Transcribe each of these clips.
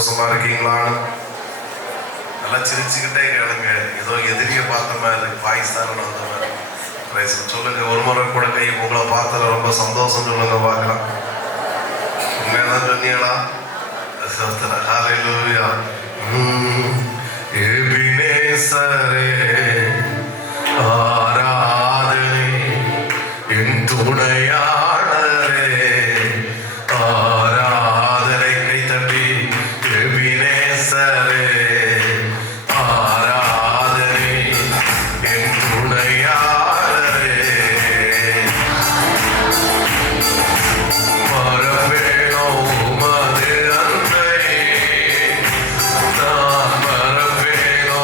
சந்தோஷமா இருக்கீங்களான்னு நல்லா சிரிச்சுக்கிட்டே கேளுங்க. ஏதோ எதிரியை பார்த்த மாதிரி பாகிஸ்தான் வந்த மாதிரி சொல்லுங்க. ஒரு முறை கூட கை உங்களை பார்த்தல ரொம்ப சந்தோஷம் சொல்லுங்க பார்க்கலாம். உண்மையான சொன்னீங்களா? ஹல்லேலூயா. எபினேசரே ஆராதனை என் துணையாளரே ஆராதனை கை தட்டி எபினேசரே ஆராதனை என் துணையாளரே மரபேனோ உமது அன்பை நான் மரபேனோ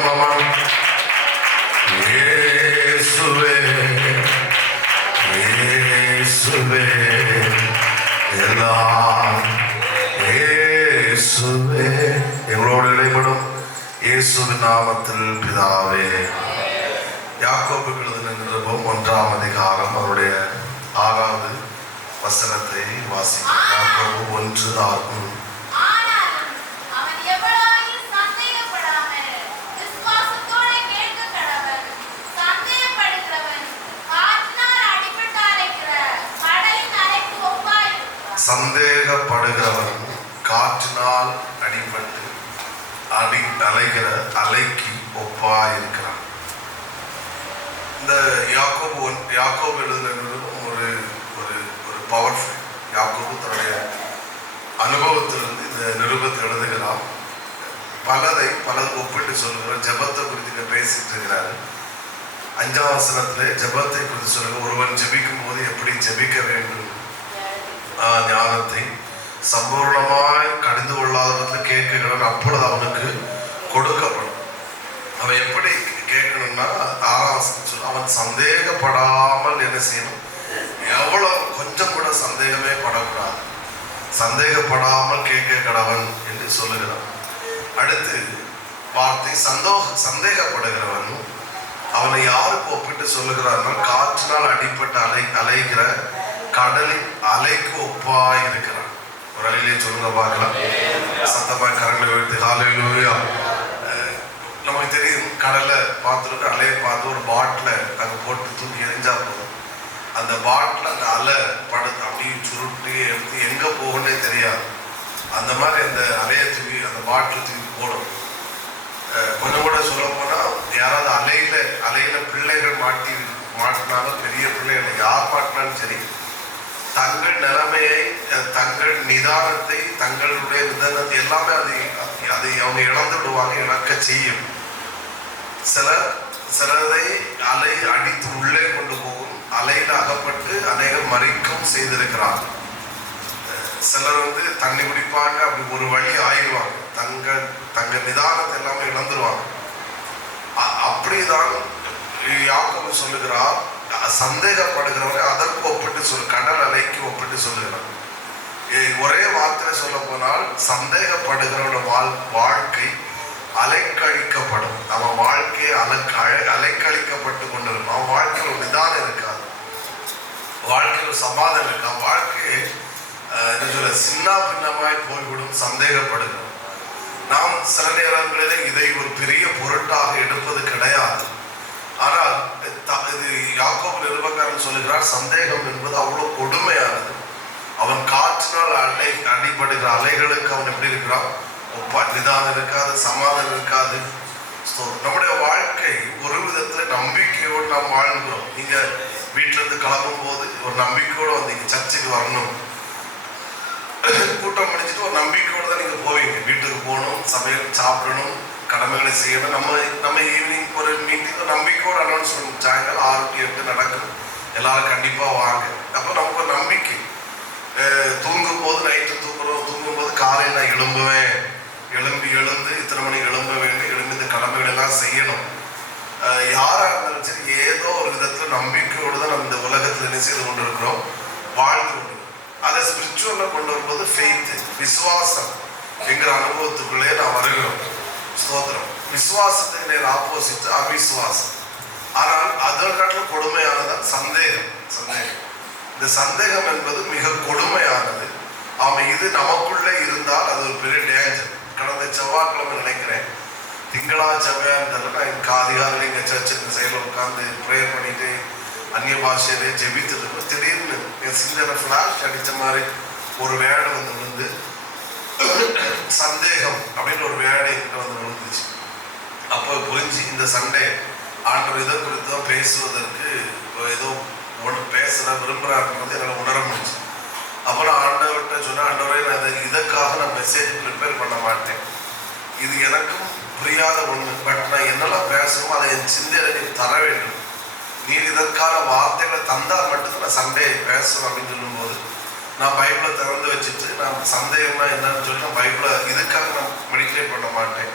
ஆமாமா. இயேசுவே இயேசுவே எல்லாம் இயேசுவே. எங்களோடு இடைப்படும் இயேசுவின் நாமத்தில் பிதாவே. யாக்கோபுக்கு எழுதின நிருபம் 1ஆம் அதிகாரம் அவருடைய 6வது வசனத்தை வாசிக்கிறோம். யாக்கோபு 1:6. சந்தேகப்படுகிறவன் காற்றினால் அடிபட்டு அலைகிற அலைக்கு ஒப்பாயிருக்கிறான். இந்த யாக்கோபு எழுதின ஒரு ஒரு ஒரு பவர்ஃபுல். யாக்கோபு தன்னுடைய அனுபவத்திலிருந்து இந்த நிருபத்தை எழுதுகிறான். பல ஒப்பிட்டு சொல்லுகிறார். ஜெபத்தை குறித்து பேசிட்டு இருக்கிறாரு. 5ஆம் வசனத்திலே ஜெபத்தை குறித்து சொல்லுங்க. ஒருவன் ஜெபிக்கும் போது எப்படி ஜெபிக்க வேண்டும், ஞானத்தை சம்பூர்ணமாய் கடிந்து கொள்ளாதவர்கள் கேட்கிறான், அப்பொழுது அவனுக்கு கொடுக்கப்படும். அவன் எப்படி கேட்கணும்னா 6ஆம் வசனம் அவன் சந்தேகப்படாமல் என்ன செய்யணும், எவ்வளவு கொஞ்சம் கூட சந்தேகமே படக்கூடாது, சந்தேகப்படாமல் கேட்க கடவன் என்று சொல்லுகிறான். அடுத்து வார்த்தை சந்தேகப்படுகிறவன் அவனை யாருக்கு ஒப்பிட்டு சொல்லுகிறான்னா, காற்றினால் அடிப்பட்ட அலைகிற கடலின் அலைக்கு ஒப்பாய் இருக்கிறான். ஒரு அலையிலே சொல்லுங்க பார்க்கலாம். சத்தமாய் கரங்களை எழுத்து ஹல்லேலூயா. நமக்கு தெரியும், கடலை பார்த்துட்டு அலையை பார்த்து ஒரு பாட்டில் அங்கே போட்டு தூக்கி எரிஞ்சா போதும். அந்த பாட்டில் அந்த அலை படுத்து அப்படியே சுருட்டி எடுத்து எங்கே போகணுன்னே தெரியாது. அந்த மாதிரி அந்த அலையை தூக்கி அந்த பாட்டில் தூக்கி போடும். கொஞ்சம் கூட சொல்ல போனால் யாராவது அலையில பிள்ளைகள் மாட்டினாலும் பெரிய பிள்ளைகள் யார் மாட்டினாலும் சரி, தங்கள் நிலைமையை, தங்கள் நிதானத்தை, தங்களுடைய நிதானத்தை எல்லாமே அதை அவங்க இழந்து விடுவாங்க, இழக்க செய்யும். சிலதை அலை அடித்து உள்ளே கொண்டு போகும், அலையில் அகப்பட்டு அநேகம் மறிக்கும் செய்திருக்கிறாங்க. சிலர் தண்ணி குடிப்பாங்க, அப்படி ஒரு வழி ஆயிடுவாங்க, தங்கள் நிதானத்தை எல்லாமே இழந்துருவாங்க. அப்படிதான் யாக்கோபு சொல்லுகிறார், சந்தேகப்படுகிறவரை அதற்கு ஒப்பிட்டு கடல் அலைக்கு ஒப்பிட்டு சொல்லுகிறார். ஒரே வார்த்தை சொல்ல போனால் சந்தேகப்படுகிறவனோட வாழ்க்கை அலைக்கழிக்கப்படும். அவன் வாழ்க்கையை அலைக்கழிக்கப்பட்டு கொண்டிருக்கும். அவன் வாழ்க்கையில் ஒரு நிதானம் இருக்காது, வாழ்க்கையில் ஒரு சமாதானம் இருக்கு. அவன் வாழ்க்கையை சின்ன பின்னமாய் போய்விடும். சந்தேகப்படுகிறோம். நாம் சில நேரங்களிலே இதை ஒரு பெரிய பொருட்டாக எடுப்பது கிடையாது. ஆனால் இது யாக்கோபு நிருபக்காரன் சொல்லுகிறார், சந்தேகம் என்பது அவ்வளவு கொடுமையானது. அவன் காற்றினால் அடிபடுகிற அலைகளுக்கு அவன் எப்படி இருக்கிறான், நிதானம் இருக்காது, சமாதானம் இருக்காது. நம்முடைய வாழ்க்கை ஒரு விதத்துல நம்பிக்கையோடு நாம் வாழ்கிறோம். நீங்க வீட்டுல இருந்து கிளம்பும் போது ஒரு நம்பிக்கையோடு வந்தீங்க, சர்ச்சுக்கு வரணும், கூட்டம் முடிச்சுட்டு ஒரு நம்பிக்கையோடு தான் நீங்க போவீங்க. வீட்டுக்கு போகணும், சமையல் சாப்பிடணும், கடமைகளை செய்யணும். நம்ம ஈவினிங் ஒரு மீட்டிங் நம்பிக்கையோடு அனௌன்ஸ்மெண்ட் சாயங்காலம் 6 to 8 நடக்கும், எல்லாரும் கண்டிப்பா வாங்க. அப்போ நமக்கு ஒரு நம்பிக்கை. தூங்கும் போது நைட்டு தூங்கும் போது காலையில் நான் எழும்புவேன், எழுந்து இத்தனை மணிக்கு எழும்ப வேண்டும், எழுந்து இந்த கடமைகள் எல்லாம் செய்யணும். யாரா இருந்தாலும் சரி, ஏதோ ஒரு விதத்துல நம்பிக்கையோடு தான் நம்ம இந்த உலகத்துல என்ன செய்து கொண்டிருக்கிறோம், வாழ்ந்து கொண்டிருக்கிறோம். அதை ஸ்பிரிச்சுவலா கொண்டு வரும்போது ஃபெய்த், விசுவாசம் என்கிற அனுபவத்துக்குள்ளே நான் வருகிறோம். ஸ்தோத்திரம். விசுவாசத்துக்கு நேர் ஆப்போசிட் அவிசுவாசம். ஆனால் அதற்காட்டிலும் கொடுமையானதான் சந்தேகம். இந்த சந்தேகம் என்பது மிக கொடுமையானது. இது நமக்குள்ளே இருந்தால் அது ஒரு பெரிய டேஞ்சர். கடந்த செவ்வாய்க்கிழமை நினைக்கிறேன், திங்களா செவ்வாய்ன்னு தெரியல, எனக்கு அதிகாரிகள் எங்கள் சர்ச்சுக்கு செயலில் உட்காந்து ப்ரேயர் பண்ணிட்டு அந்நிய பாஷையிலே ஜெபித்துட்டு இருக்கும். திடீர்னு என் சிந்தனை ஃப்ளாஷ் அடித்த மாதிரி ஒரு வேடை விழுந்து சந்தேகம் அப்படின்னு ஒரு வேடை என்கிட்ட விழுந்துச்சு. அப்போ புரிஞ்சு இந்த சண்டே ஆண்டவர் இதை குறித்து தான் பேசுவதற்கு ஏதோ விரும்புகிறாருன்றது என்னால் உணர முடிச்சு. அப்புறம் ஆண்டவர்கிட்ட சொன்ன, ஆண்டவரே நான் இதற்காக நான் மெசேஜ் ப்ரிப்பேர் பண்ண மாட்டேன், இது எனக்கும் புரியாத ஒன்று, பட் நான் என்னெல்லாம் பேசணுமோ அதை என் சிந்தையில நீ தர வேண்டும், நீ இதற்கான வார்த்தைகளை தந்தால் மட்டும்தான் நான் சண்டே பேசணும் அப்படின்னு சொல்லும்போது, நான் பைபிளை திறந்து வச்சுட்டு நான் சந்தேகம்னா என்னன்னு சொல்லி நான் பைபிளை இதுக்காக நான் மெடிடேட் பண்ண மாட்டேன்,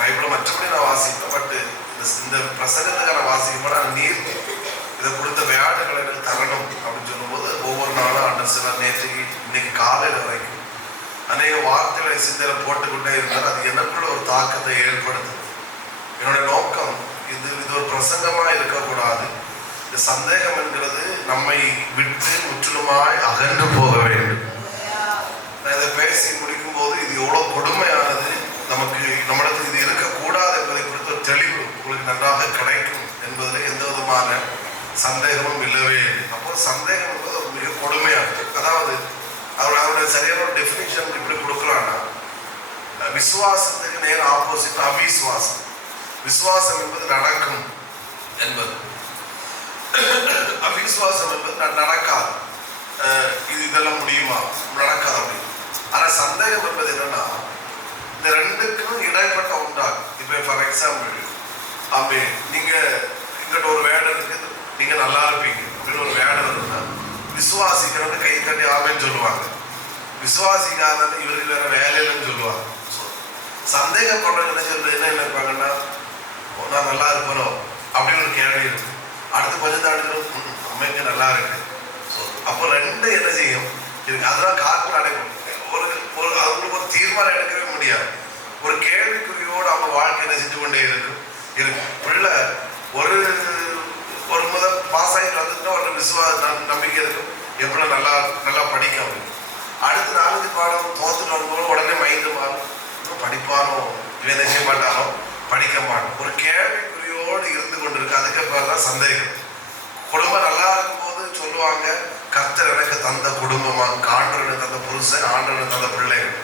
பைபிளை மற்றபடி நான் வாசிப்பேன். பட் இந்த பிரசங்கத்துக்கான வாசிக்கும் நீர் இதை கொடுத்த வியாடுகளை எனக்கு தரணும் அப்படின்னு சொல்லும்போது ஒவ்வொரு நாளும் ஆண்டவர் சில நேற்றுக்கு இன்னைக்கு காலையில் வரைக்கும் அநேக வார்த்தைகளை சிந்தையில போட்டுக்கொண்டே இருந்தால் அது எனக்குள்ள ஒரு தாக்கத்தை ஏற்படுத்தும். என்னுடைய நோக்கம் இது ஒரு பிரசங்கமா இருக்கக்கூடாது. இந்த சந்தேகம் என்கிறது நம்மை விட்டு முற்றிலுமாய் அகன்று போக வேண்டும். நான் இதை பேசி முடிக்கும் போது இது எவ்வளவு கொடுமையானது, நம்மளுக்கு இது இருக்கக்கூடாது என்பதை குறித்த ஒரு தெளிவு உங்களுக்கு நன்றாக கிடைக்கும் என்பதில் எந்த விதமான சந்தேகமும் இல்லவே இல்லை. அப்போ சந்தேகம் என்பது ஒரு மிக கொடுமையானது. அதாவது அவருடைய சரியான ஒரு டெஃபினிஷன் இப்படி கொடுக்கலாம்னா, விசுவாசத்துக்கு நேர் ஆப்போசிட் அவிசுவாசம். விசுவாசம் என்பது நடக்கும் என்பது, அவிசுவாசம் என்பது நடக்காது, இதெல்லாம் முடியுமா, நடக்காது அப்படின்னு. ஆனால் சந்தேகம் என்பது என்னன்னா, இந்த ரெண்டுக்கும் இடைப்பட்ட உண்டாகும். இப்போ ஃபார் எக்ஸாம்பிள், அப்படி நீங்க இங்கிட்ட ஒரு வேலை இருக்குது, நீங்க நல்லா இருப்பீங்க அப்படின்னு ஒரு வேலை வருதுன்னா விசுவாசிக்கிறவங்க கை கட்டி ஆமேன்னு சொல்லுவாங்க, விசுவாசிக்காதவங்க இவருக்கு வேற வேலையிலன்னு சொல்லுவாங்க. சந்தேகப்படுறவங்க என்ன நினைப்பாங்கன்னா, நான் நல்லா இருப்பனோ அப்படின்னு ஒரு கேள்வி இருக்கு. அடுத்து கொஞ்சம் தாண்டிடும் அம்மைக்கு நல்லா இருக்கு. ஸோ அப்போ ரெண்டு என்ன செய்யும் இருக்கு. அதெல்லாம் காற்று அடைக்கும். அவங்களுக்கு ஒரு தீர்மானம் எடுக்கவே முடியாது. ஒரு கேள்விக்குறியோடு அவங்க வாழ்க்கை என்ன செஞ்சு கொண்டே இருக்கும். பிள்ளை ஒரு முதல் பாஸ் ஆகிட்டு வந்துட்டுனா ஒரு நம்பிக்கை இருக்கும், எப்படி நல்லா படிக்க முடியும். அடுத்து 4 பாடம் தோத்துட்டு வரும்போது உடனே மைண்டு மாறும், படிப்பானோ இவன் என்ன செய்ய மாட்டானோ படிக்க மாட்டோம். ஒரு கேள்விக்குறியோடு இருந்து கொண்டு இருக்கு. அதுக்கப்புறம் தான் சந்தேகம். குடும்பம் நல்லா இருக்கும்போது சொல்லுவாங்க, கர்த்தர் எனக்கு தந்த குடும்பமா, ஆண்டவனுக்கு தந்த புருஷன், ஆண்டவனுக்கு தந்த பிள்ளைகள்.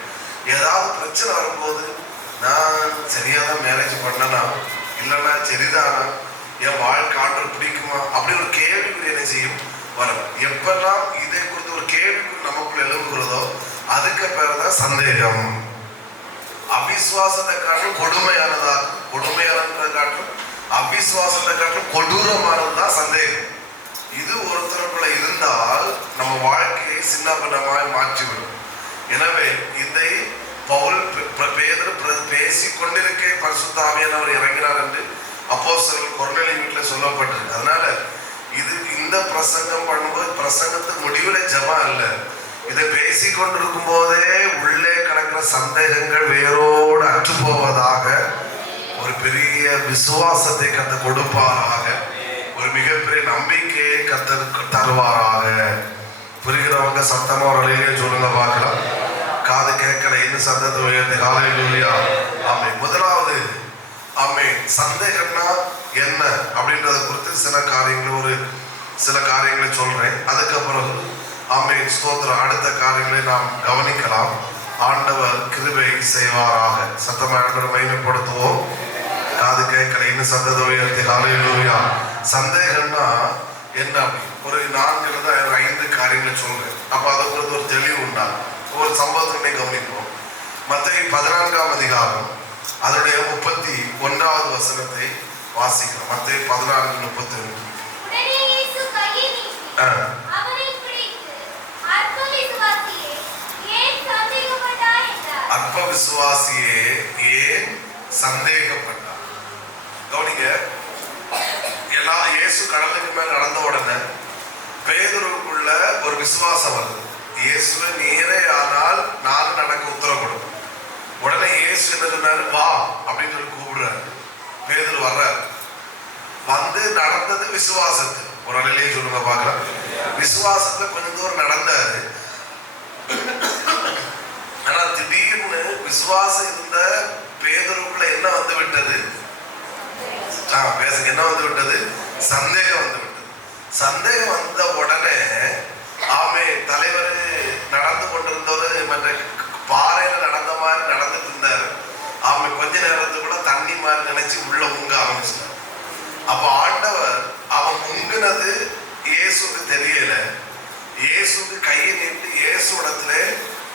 ஏதாவது பிரச்சனை வரும்போது நான் சரியாதான் மேரேஜ் பண்ணனா, இல்லைன்னா சரிதானா, என் வாழ்க்கை ஆண்டவர் பிடிக்குமா அப்படி ஒரு கேள்விக்குறி என்ன செய்யும் வரும். எப்பெல்லாம் இதை குறித்து ஒரு கேள்விக்குறி நமக்குள்ள எழுவுகிறதோ அதுக்கு பேர் தான் சந்தேகம். அவிசுவாசத்தை காட்டும் கொடுமையானதை காட்டும் அவிசுவாசத்தை காட்டும் கொடூரமானதுதான் சந்தேகம். இது ஒருத்தருக்குள்ள இருந்தால் நம்ம வாழ்க்கையை சின்ன பின்னமாய் மாற்றிவிடும். எனவே இதை பவுல் பேதுரு பேசிக் கொண்டிருக்கே பரிசுத்த ஆவியானவர் இறங்கினார் என்று அப்போஸ்தலர் கொர்நேலியு வீட்டில் சொல்லப்பட்டிருக்கு. அதனால இந்த பிரசங்கம் பண்ணும்போது பிரசங்கத்துக்கு முடிவுல ஜெபம் அல்ல. இதை பேசிக் கொண்டிருக்கும் போதே உள்ளே கிடக்கிற சந்தேகங்கள் வேரோடு அற்று போவதாக, ஒரு பெரிய விசுவாசத்தை கத்த கொடுப்பாராக, ஒரு மிகப்பெரிய நம்பிக்கையை கத்த தருவாராக. புரிகிறவங்க சத்தமா ஒரு அலையிலே சொல்லுங்க பார்க்கலாம். காது கேட்கல இன்னும் சத்தத்தை உயர்த்தி ஹல்லேலூயா ஆமென். முதலாவது ஆமென், சந்தேகம்னா என்ன அப்படின்றத குறித்து சில காரியங்களை சொல்றேன். அதுக்கப்புறம் ஆமென் ஸ்தோத்திரம், அடுத்த காரியங்களை நாம் கவனிக்கலாம். ஆண்டவர் கிருபை செய்வாராக. சத்தமா ஆண்டவரை மகிமைப்படுத்துவோம். காது கேட்கல இன்னும் சத்தத்தை உயர்த்தி ஹல்லேலூயா. சந்தேகம்னா என்ன? ஒரு 4-5 காரியங்களை சொல்றேன். அப்ப அதை குறித்து ஒரு தெளிவு உண்டாகும். ஒரு சம்பவத்தினை கவனிப்போம். மத்தேயு 14ஆம் அதிகாரம் அதனுடைய 31வது வசனத்தை வாசிக்கிறோம். மத்தேயு 14:31. அற்ப விசுவாசியே ஏன் சந்தேகப்பட்டார்? கவனிங்க, இயேசு கடலுக்கு மேல் நடந்த உடனே பேதுருவுக்குள்ள ஒரு விசுவாசம் வருது. இயேசுவை நீரே ஆனால் நான் நடக்க உத்தரவு கொடுக்கும். உடனே இயேசு என்ன சொன்னாரு, வா அப்படின்னு சொல்லி கூப்பிடுறாரு. பேதுரு வர்றாரு. வந்து நடந்தது விசுவாசத்து. ஒரு அலையிலேயே சொல்லுங்க பார்க்கலாம். விசுவாசத்துல கொஞ்சம் தூரம் நடந்தாரு. ஆனா திடீர்னு விசுவாசம் இருந்த பேதுருக்குள்ள என்ன வந்து விட்டது? பேசுங்க, என்ன வந்து விட்டது? சந்தேகம் வந்து விட்டது. சந்தேகம் வந்த உடனே தலைவர் நடந்து கொண்டிருந்தவர் மற்ற பாறையில நடந்த மாதிரி நடந்துட்டு இருந்தாரு. கொஞ்ச நேரத்துக்கு கூட தண்ணி மாதிரி நினைச்சு உள்ள முங்க ஆரம்பிச்சிட்டார். அப்ப ஆண்டவர் அவன் முங்கினது இயேசுக்கு தெரியல. இயேசுக்கு கையை நீட்டு இயேசு இடத்துல,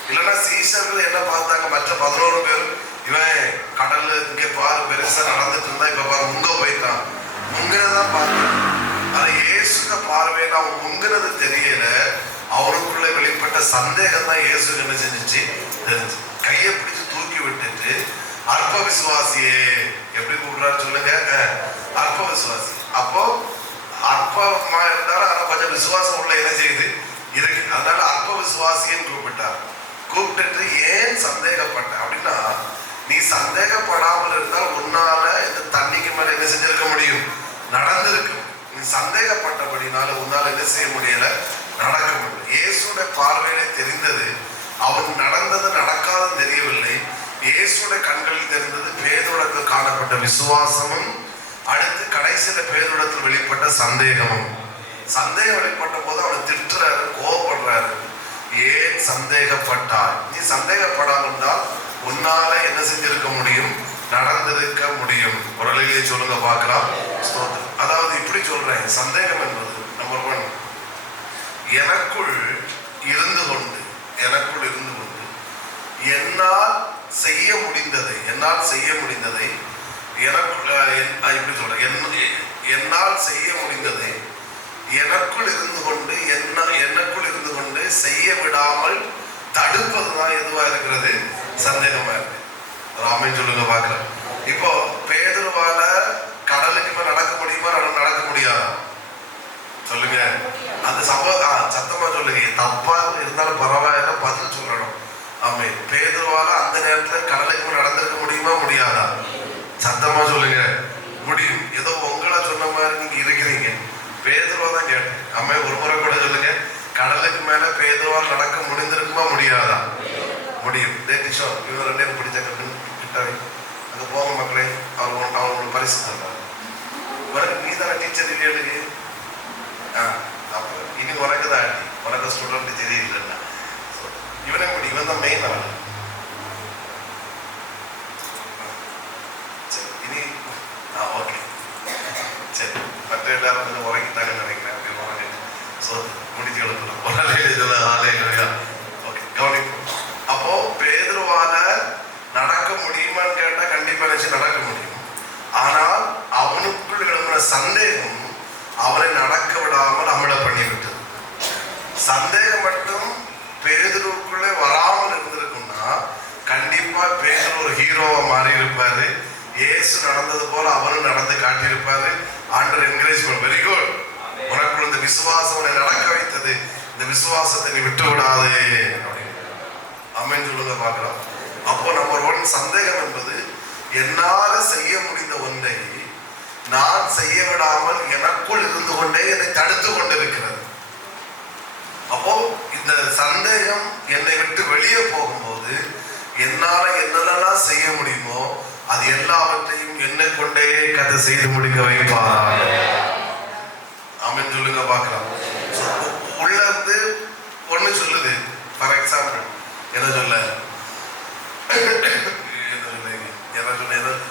இல்லைன்னா சீசர்கள் என்ன பார்த்தாங்க, மற்ற 11 பேர், இவன் கடல்ல இங்க பாரு பெருசா நடந்துட்டு இருந்தா, இப்ப பாரு முங்க போயிட்டான், முங்கினதான் பார்த்தான். ஆனா இயேசுக்கு பார்வையில அவன் முங்கினது தெரியல. அவருக்குள்ள வெளிப்பட்ட சந்தேகம் தான் இயேசுக்கு என்ன செஞ்சிச்சு தெரிஞ்சு. கையை பிடிச்சு தூக்கி விட்டுட்டு அற்ப விசுவாசியே. எப்படி கூப்பிடுறாரு சொல்லுங்க? அற்ப விசுவாசி. அப்போ அற்பமா இருந்தாலும் ஆனா கொஞ்சம் விசுவாசம் உள்ள என்ன செய்யுது இருக்கு. அதனால அற்ப விசுவாசின்னு கூப்பிட்டார். கூப்பிட்டு ஏன் சந்தேகப்பட்ட அப்படின்னா, நீ சந்தேகப்படாமல் இருந்தால் உன்னால இந்த தண்ணிக்கு மேல என்ன செஞ்சிருக்க முடியும்? நடந்திருக்கும். நீ சந்தேகப்பட்டபடினால உன்னால என்ன செய்ய முடியல? நடக்க முடியும். இயேசுடைய பார்வையிலே தெரிந்தது, அவன் நடந்தது நடக்காது தெரியவில்லை. இயேசுடைய கண்களில் தெரிந்தது பேதுருவிடத்தில் காணப்பட்ட விசுவாசமும், அடுத்து கடைசியில பேதுருவிடத்தில் வெளிப்பட்ட சந்தேகமும். சந்தேகம் வெளிப்பட்ட போது அவனை திட்டுறாரு, கோபப்படுறாரு. ஏன் சந்தேகப்பட்டாய்? நீ சந்தேகப்படாமல் உன்னால என்ன செஞ்சிருக்க முடியும்? நடந்திருக்க முடியும். குரலிலே சொல்லுங்க பார்க்கலாம். அதாவது இப்படி சொல்றேன், சந்தேகம் என்பது நம்பர் 1, எனக்குள் இருந்து கொண்டு என்னால் செய்ய முடிந்ததை என்னால் செய்ய முடிந்ததை எனக்குள் இருந்து கொண்டு செய்ய விடாமல் தடுப்பதுதான் எதுவா இருக்கிறது? சந்தேகமா இருக்கு. ராமன் சொல்லுங்க பார்க்கலாம். இப்போ பேதுருவால கடலுக்கு மேல நடக்க முடியுமா? நடக்க முடியாதா? சொல்லுங்க. அந்த சம்பவம் சத்தமா சொல்லுங்க. தப்பா இருந்தாலும் பரவாயில்ல, பதில் சொல்லணும். ஆமே. பேதுருவால அந்த நேரத்துல கடலுக்கு மேல நடந்திருக்க முடியுமா? முடியாதா? சத்தமா சொல்லுங்க. முடியும். ஏதோ உங்களா சொன்ன மாதிரி நீங்க இருக்கிறீங்க. பேதுருவா தான் கேட்டேன். அம்மே ஒரு முறை கூட சொல்லுங்க, கடலுக்கு மேல பேதுருவால் நடக்க முடிந்திருக்குமா? முடியாதா? முடியும். இவங்க 2 பேரும் பிடிச்ச கிட்டாவே அங்க போங்க மக்களே. அவங்களுக்கு பரிசு தர்றாரு. நீ தானே டீச்சர் இல்லையா? அப்ப இனி உனக்குதான் ஆண்டி, உனக்கு ஸ்டூடெண்ட் தெரியல. இவன் தான் மெயின் ஆள். இனி ஓகே சரி, மற்ற எல்லாரும் கொஞ்சம் உறங்கிட்டாங்கன்னு நினைக்கிறேன். முடிஞ்சு எழுப்பலாம். ஓகே, கவனிப்போம். அப்போ பேதுருவால நடக்க முடியுமான்னு கேட்டா கண்டிப்பா நினைச்சு நடக்க முடியும். ஆனால் அவனுக்குள் எழுப்பின சந்தேகம் அவனை நடக்க விடாமல் அமல பண்ணிவிட்டது. சந்தேகம் மட்டும் பேதுருவுக்குள்ளே வராமல் இருந்திருக்கும்னா கண்டிப்பா பேதுரு ஒரு ஹீரோவா மாறி இருப்பாரு. இயேசு நடந்தது போல அவனும் நடந்து காட்டியிருப்பாரு. ஆண்டவர் என்கரேஜ் பண்ண, வெரி குட், உனக்குள்ள இந்த விசுவாசம் உன்னை நடக்க வைத்தது, இந்த விசுவாசத்தை நீ விட்டு விடாதே அப்படின்னு அமேன் சொல்லுங்க பார்க்கலாம். அப்போ நம்பர் 1, சந்தேகம் என்பது என்னால செய்ய முடிந்த ஒன்றை நான் செய்ய விடாமல் எனக்குள் இருந்து கொண்டே என்னை தடுத்து கொண்டிருக்கிறது. அப்போ இந்த சந்தேகம் என்னை விட்டு வெளியே போகும்போது என்னால என்னெல்லாம் செய்ய முடியுமோ அது எல்லாவற்றையும் என்னை கொண்டே கதை செய்து முடிக்க வைப்பார். ஆமென் சொல்லுங்க பார்க்கலாம். உள்ள இருந்து ஒண்ணு சொல்லுது. ஃபார் எக்ஸாம்பிள் என்ன சொல்ல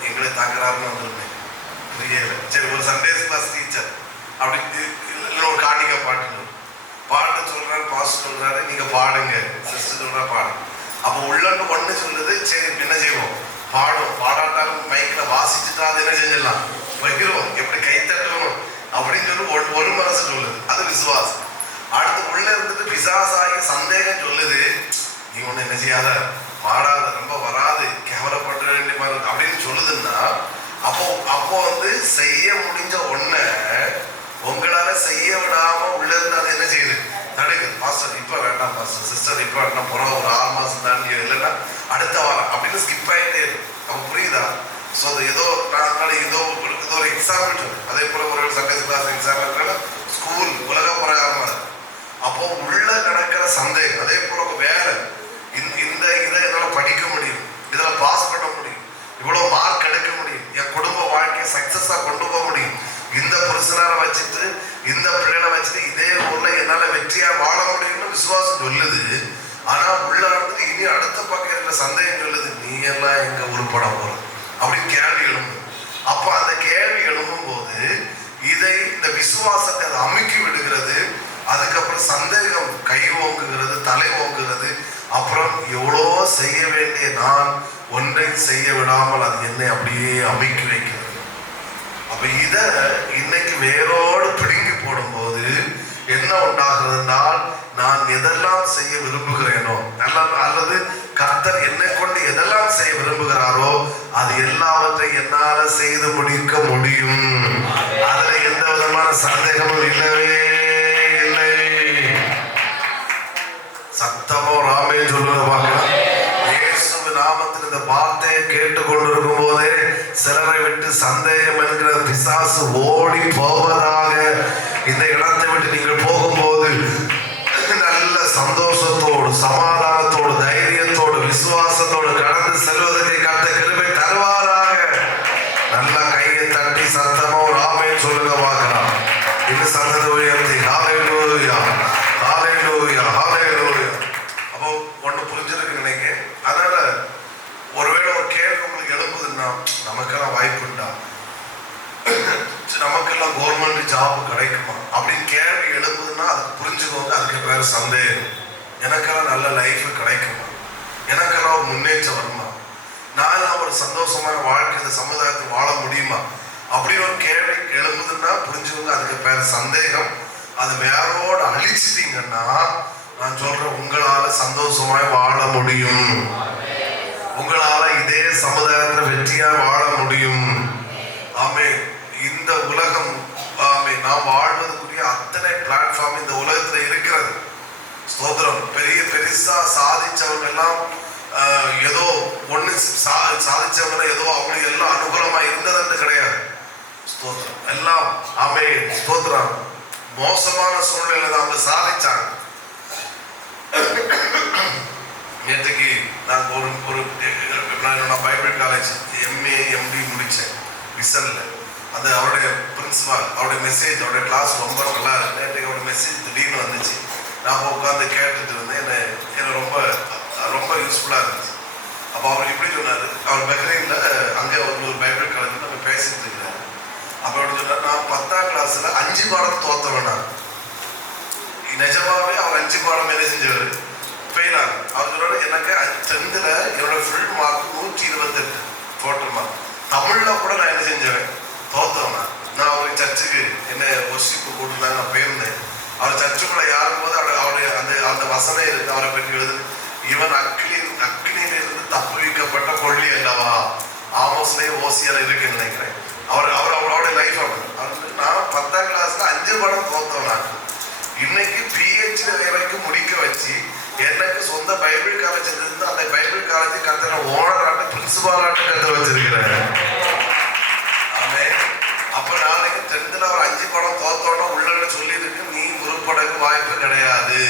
எங்களை தாக்குறாருன்னு வந்துருந்தேன். சரி, ஒரு சண்டே கிளாஸ் டீச்சர் அப்படி ஒரு காணிக்க பாட்டு சொல்றாரு, பாஸ்டர் சொல்றாரு, நீங்க பாடுங்க, சிஸ்டர் சொல்றா பாடு. அப்போ உள்ளன்னு ஒண்ணு சொல்லுது, சரி என்ன செய்வோம், பாடும். பாடாட்டாலும் மைக்ல வாசிச்சுட்டா அது என்ன செஞ்சிடலாம், பகிர்வோம், எப்படி கை தட்டணும் அப்படின்னு சொல்லி ஒரு மனசு சொல்லுது. அது விசுவாசம். அடுத்து உள்ள இருந்துட்டு பிசாசாகி சந்தேகம் சொல்லுது, நீ ஒண்ணு என்ன செய்யாத, பாடாத, ரொம்ப வராது, கேவலப்பட வேண்டிய மாதிரி அப்படின்னு சொல்லுதுன்னா அப்போ செய்ய முடிஞ்ச ஒண்ண உங்களால செய்ய விடாம உள்ள இருந்து அதை என்ன செய்யுது, தடுக்குது. பாஸ்டர் இப்ப வேண்டாம், பாஸ்டர் சிஸ்டர் இப்ப வேண்டாம், போறோம் ஒரு 6 மாசம் தாண்டி இல்லைன்னா அடுத்த வாரம் அப்படின்னு ஸ்கிப் ஆகிட்டே இருக்கு. அப்ப புரியுதா? ஸோ அது ஏதோ ஏதோ ஒரு எக்ஸாம்பிள் சொல்லு. அதே போல ஒரு சண்டே கிளாஸ் எக்ஸாம்பிள் ஸ்கூல் உலக பிரகாரமா இருக்கு. அப்போ உள்ள நடக்கிற சந்தேகம். அதே போல வேலை, இந்த இதை என்னால் படிக்க முடியும், இதில் பாஸ் பண்ண முடியும், இவ்வளோ மார்க் எடுக்க முடியும், என் குடும்ப வாழ்க்கையை சக்சஸாக கொண்டு போக முடியும், இந்த புருஷனார வச்சுட்டு இந்த பிள்ளைகளை வச்சுட்டு இதே ஊர்ல என்னால வெற்றியா வாழ முடியும்னு விசுவாசம் சொல்லுது. ஆனா உள்ள நடந்துட்டு இனி அடுத்த பக்கம் இருக்கிற சந்தேகம் சொல்லுது, நீ எல்லாம் எங்க உருப்பட போற அப்படின்னு கேள்வி எழும்பும். அப்ப அந்த கேள்வி எழும்பும் போது இந்த விசுவாசத்தை அதை அமுக்கி விடுகிறது. அதுக்கப்புறம் சந்தேகம் கை ஓங்குகிறது, தலை ஓங்குகிறது. அப்புறம் எவ்வளோ செய்ய வேண்டிய நான் ஒன்றை செய்ய விடாமல் அது என்னை அப்படியே அமுக்கி வைக்கிறது. அப்ப இத இன்னைக்கு வேரோடு பிடுங்கி போடும்போது என்ன உண்டாகிறதுனால், நான் எதெல்லாம் செய்ய விரும்புகிறேனோ அல்லது கர்த்தர் என்னை கொண்டு எதெல்லாம் செய்ய விரும்புகிறாரோ அது எல்லாவற்றையும் என்னால செய்து முடிக்க முடியும். அதுல எந்த விதமான சந்தேகமும் இல்லவே இல்லை. சத்தமோ ராமே சொல்லுங்க பார்க்கலாம். இயேசுவின் நாமத்தில் இந்த வார்த்தையை கேட்டுக்கொண்டிருக்கும் போதே சிலரை விட்டு சந்தேகம் என்கிற பிசாசு ஓடி போவதாக. இந்த இடத்தை விட்டு நீங்கள் போகும்போது நல்ல சந்தோஷத்தோடு, சமாதானத்தோடு, தைரியத்தோடு, விசுவாசத்தோடு கடந்து செல்வதற்கு கர்த்தர் கிருபை தருவாராக. நல்ல கையை தட்டி சத்தமோ ராமே சொல்லுங்க பார்க்கலாம். இது சத்தத்தை உயர்த்தி ஹல்லேலூயா, ஹல்லேலூயா, ஹல்லேலூயா. அப்போ ஒன்று புரிஞ்சிருக்கு நினைக்கிறேன். அதனால ஒருவேளை ஒரு கேள்வி உங்களுக்கு எழுப்புதுன்னா, நமக்கெல்லாம் வாய்ப்பு உண்டா, நமக்கெல்லாம் கவர்மெண்ட் ஜாப் கிடைக்குமா அப்படின்னு கேள்வி எழுப்புதுன்னா அதுக்கு புரிஞ்சுக்கோங்க. அதுக்கு பேர் சந்தேகம். எனக்கெல்லாம் நல்ல லைஃப் கிடைக்குமா, எனக்கெல்லாம் ஒரு முன்னேற்றம் வருமா, நான் ஒரு சந்தோஷமான வாழ்க்கை இந்த சமுதாயத்தில் வாழ முடியுமா அப்படின்னு ஒரு கேள்வி எழுப்புதுன்னா புரிஞ்சுக்கோங்க. அதுக்கு பேர் சந்தேகம். அது வேரோடு அழிச்சிட்டீங்கன்னா நான் சொல்றேன், உங்களால சந்தோஷமாய் வாழ முடியும். உங்களால இதே சமுதாயத்துல வெற்றியா வாழ முடியும். ஆமே. இந்த உலகம் ஆமே நாம் வாழ்வதற்குரிய அத்தனை பிளாட்ஃபார்ம் இந்த உலகத்துல இருக்கிறது. ஸ்தோத்திரம். பெருசா சாதிச்சவங்க எல்லாம் ஏதோ ஒண்ணு சாதிச்சவங்க ஏதோ அவங்களுக்கு எல்லாம் அனுகூலமா இருந்ததுன்னு கிடையாது. ஸ்தோத்திரம். எல்லாம் ஆமே. ஸ்தோத்திரம். மோசமான சூழ்நிலை அவங்க சாதிச்சாங்க. நேற்றுக்கு நான் ஒரு பைபிள் காலேஜ் MA MD முடித்தேன் விசன்ல. அந்த அவருடைய பிரின்சிபால் அவருடைய மெசேஜ் அவருடைய கிளாஸ் ரொம்ப நல்லா இருக்கு. நேற்றுக்கு அவருடைய மெசேஜ் திடீர்னு வந்துச்சு. நான் உட்காந்து கேட்டுட்டு இருந்தேன். எனக்கு ரொம்ப ரொம்ப யூஸ்ஃபுல்லாக இருந்துச்சு. அப்போ அவர் இப்படி சொன்னார். அவர் பஹ்ரைன்ல அங்கே ஒரு பைபிள் காலேஜில் நம்ம பேசிட்டு இருக்கிறாரு. அப்போ அப்படி சொன்னார், நான் 10ஆம் கிளாஸில் 5 பாடம் தோத்தவன். நான் நிஜமாவே அவர் 5 பாடம் என்ன செஞ்சவர் ஃபெயில் ஆகும். அவர் சொல்றாரு, எனக்கு 10th என்னோட ஃபுல் மார்க் 128 டோட்டல் மார்க். தமிழில் கூட நான் என்ன செஞ்சேன், தோத்தவனா. நான் ஒரு சர்ச்சுக்கு என்ன ஒர்ஷிப்பு கூட்டுனாங்க, நான் போயிருந்தேன். அவர் சர்ச்சுக்குள்ள யாரும் போது அவருடைய அந்த அந்த வசனம் இருக்கு. அவரை பற்றி எழுது, இவன் அக்னியிலிருந்து தப்புவிக்கப்பட்ட கொள்ளி அல்லவா. ஆமோஸ்லேயே ஓசியால இருக்குன்னு நினைக்கிறேன். அவருடைய லைஃப் அவருக்கு. நான் 10ஆம் கிளாஸ்ல 5 பாடம் தோத்தவனா. இன்னைக்கு PhD வரைக்கும் முடிக்க வச்சு எனக்கு சொந்த பைபிள் காலேஜ் இருந்து அந்த பைபிள் காலேஜ் கத்துற ஓனராட்ட பிரின்சிபாலாட்ட கத்து வச்சிருக்கிறேன். ஆமே. அப்ப நாளைக்கு 10th அவர் 5 பாடம் தோத்தோன்னா உள்ள சொல்லி இருக்கு, நீ உருப்படக்கு வாய்ப்பு கிடையாது,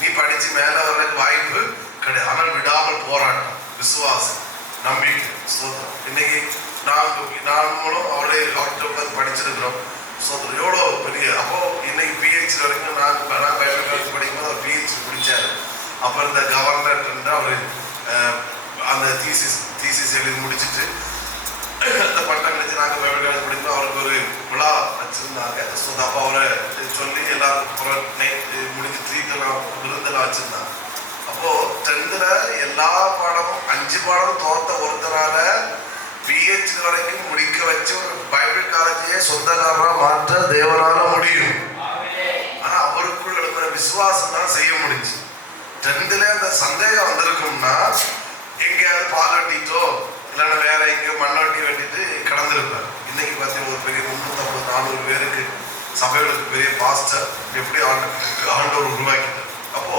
நீ படிச்சு மேல வர்றதுக்கு வாய்ப்பு கிடையாது. ஆனால் விடாமல் போராட்டம், விசுவாசம், நம்பிக்கை. இன்னைக்கு நாங்களும் அவர்கிட்ட உட்காந்து படிச்சிருக்கிறோம். எவ்வளோ பெரிய. அப்போ இன்னைக்கு PhD வரைக்கும் நான் பைபிள் காலேஜ் படிக்கும்போது அவர் PhD முடிச்சாரு. அப்புறம் இந்த கவர்னர் அவர் அந்த தீசிஸ் எழுதி முடிச்சுட்டு அந்த பட்டம் கிடைச்சி நாங்கள் பைபிள் காலேஜ் படிக்கும்போது அவருக்கு ஒரு விழா வச்சிருந்தாங்க. அப்போ அவரை சொல்லி எல்லாரும் முடிஞ்சு ட்ரீட்டெல்லாம் விருந்தெல்லாம் வச்சிருந்தாங்க. அப்போ 10th எல்லா பாடமும் 5 பாடம் தோத்த ஒருத்தரால PhD வரைக்கும் முடிக்க வச்சு ஒரு பைபிள் காலேஜையே சொந்தக்காரராக மாற்ற தேவனால முடியும். ஆனா அவருக்குள்ள எழுதுற விசுவாசம் தான் செய்ய முடிஞ்சு. 10th அந்த சந்தேகம் வந்திருக்கும்னா எங்கேயாவது பால் வெட்டிட்டோ இல்லைன்னா வேற எங்க மண்ணாட்டி வெட்டிட்டு கடந்திருப்பார். இன்னைக்கு பார்த்தீங்கன்னா ஒரு பெரிய 350-400 பேருக்கு சபைகளுக்கு பெரிய பாஸ்டர் எப்படி ஆண்டவர் உருவாக்கிட்டார். அப்போ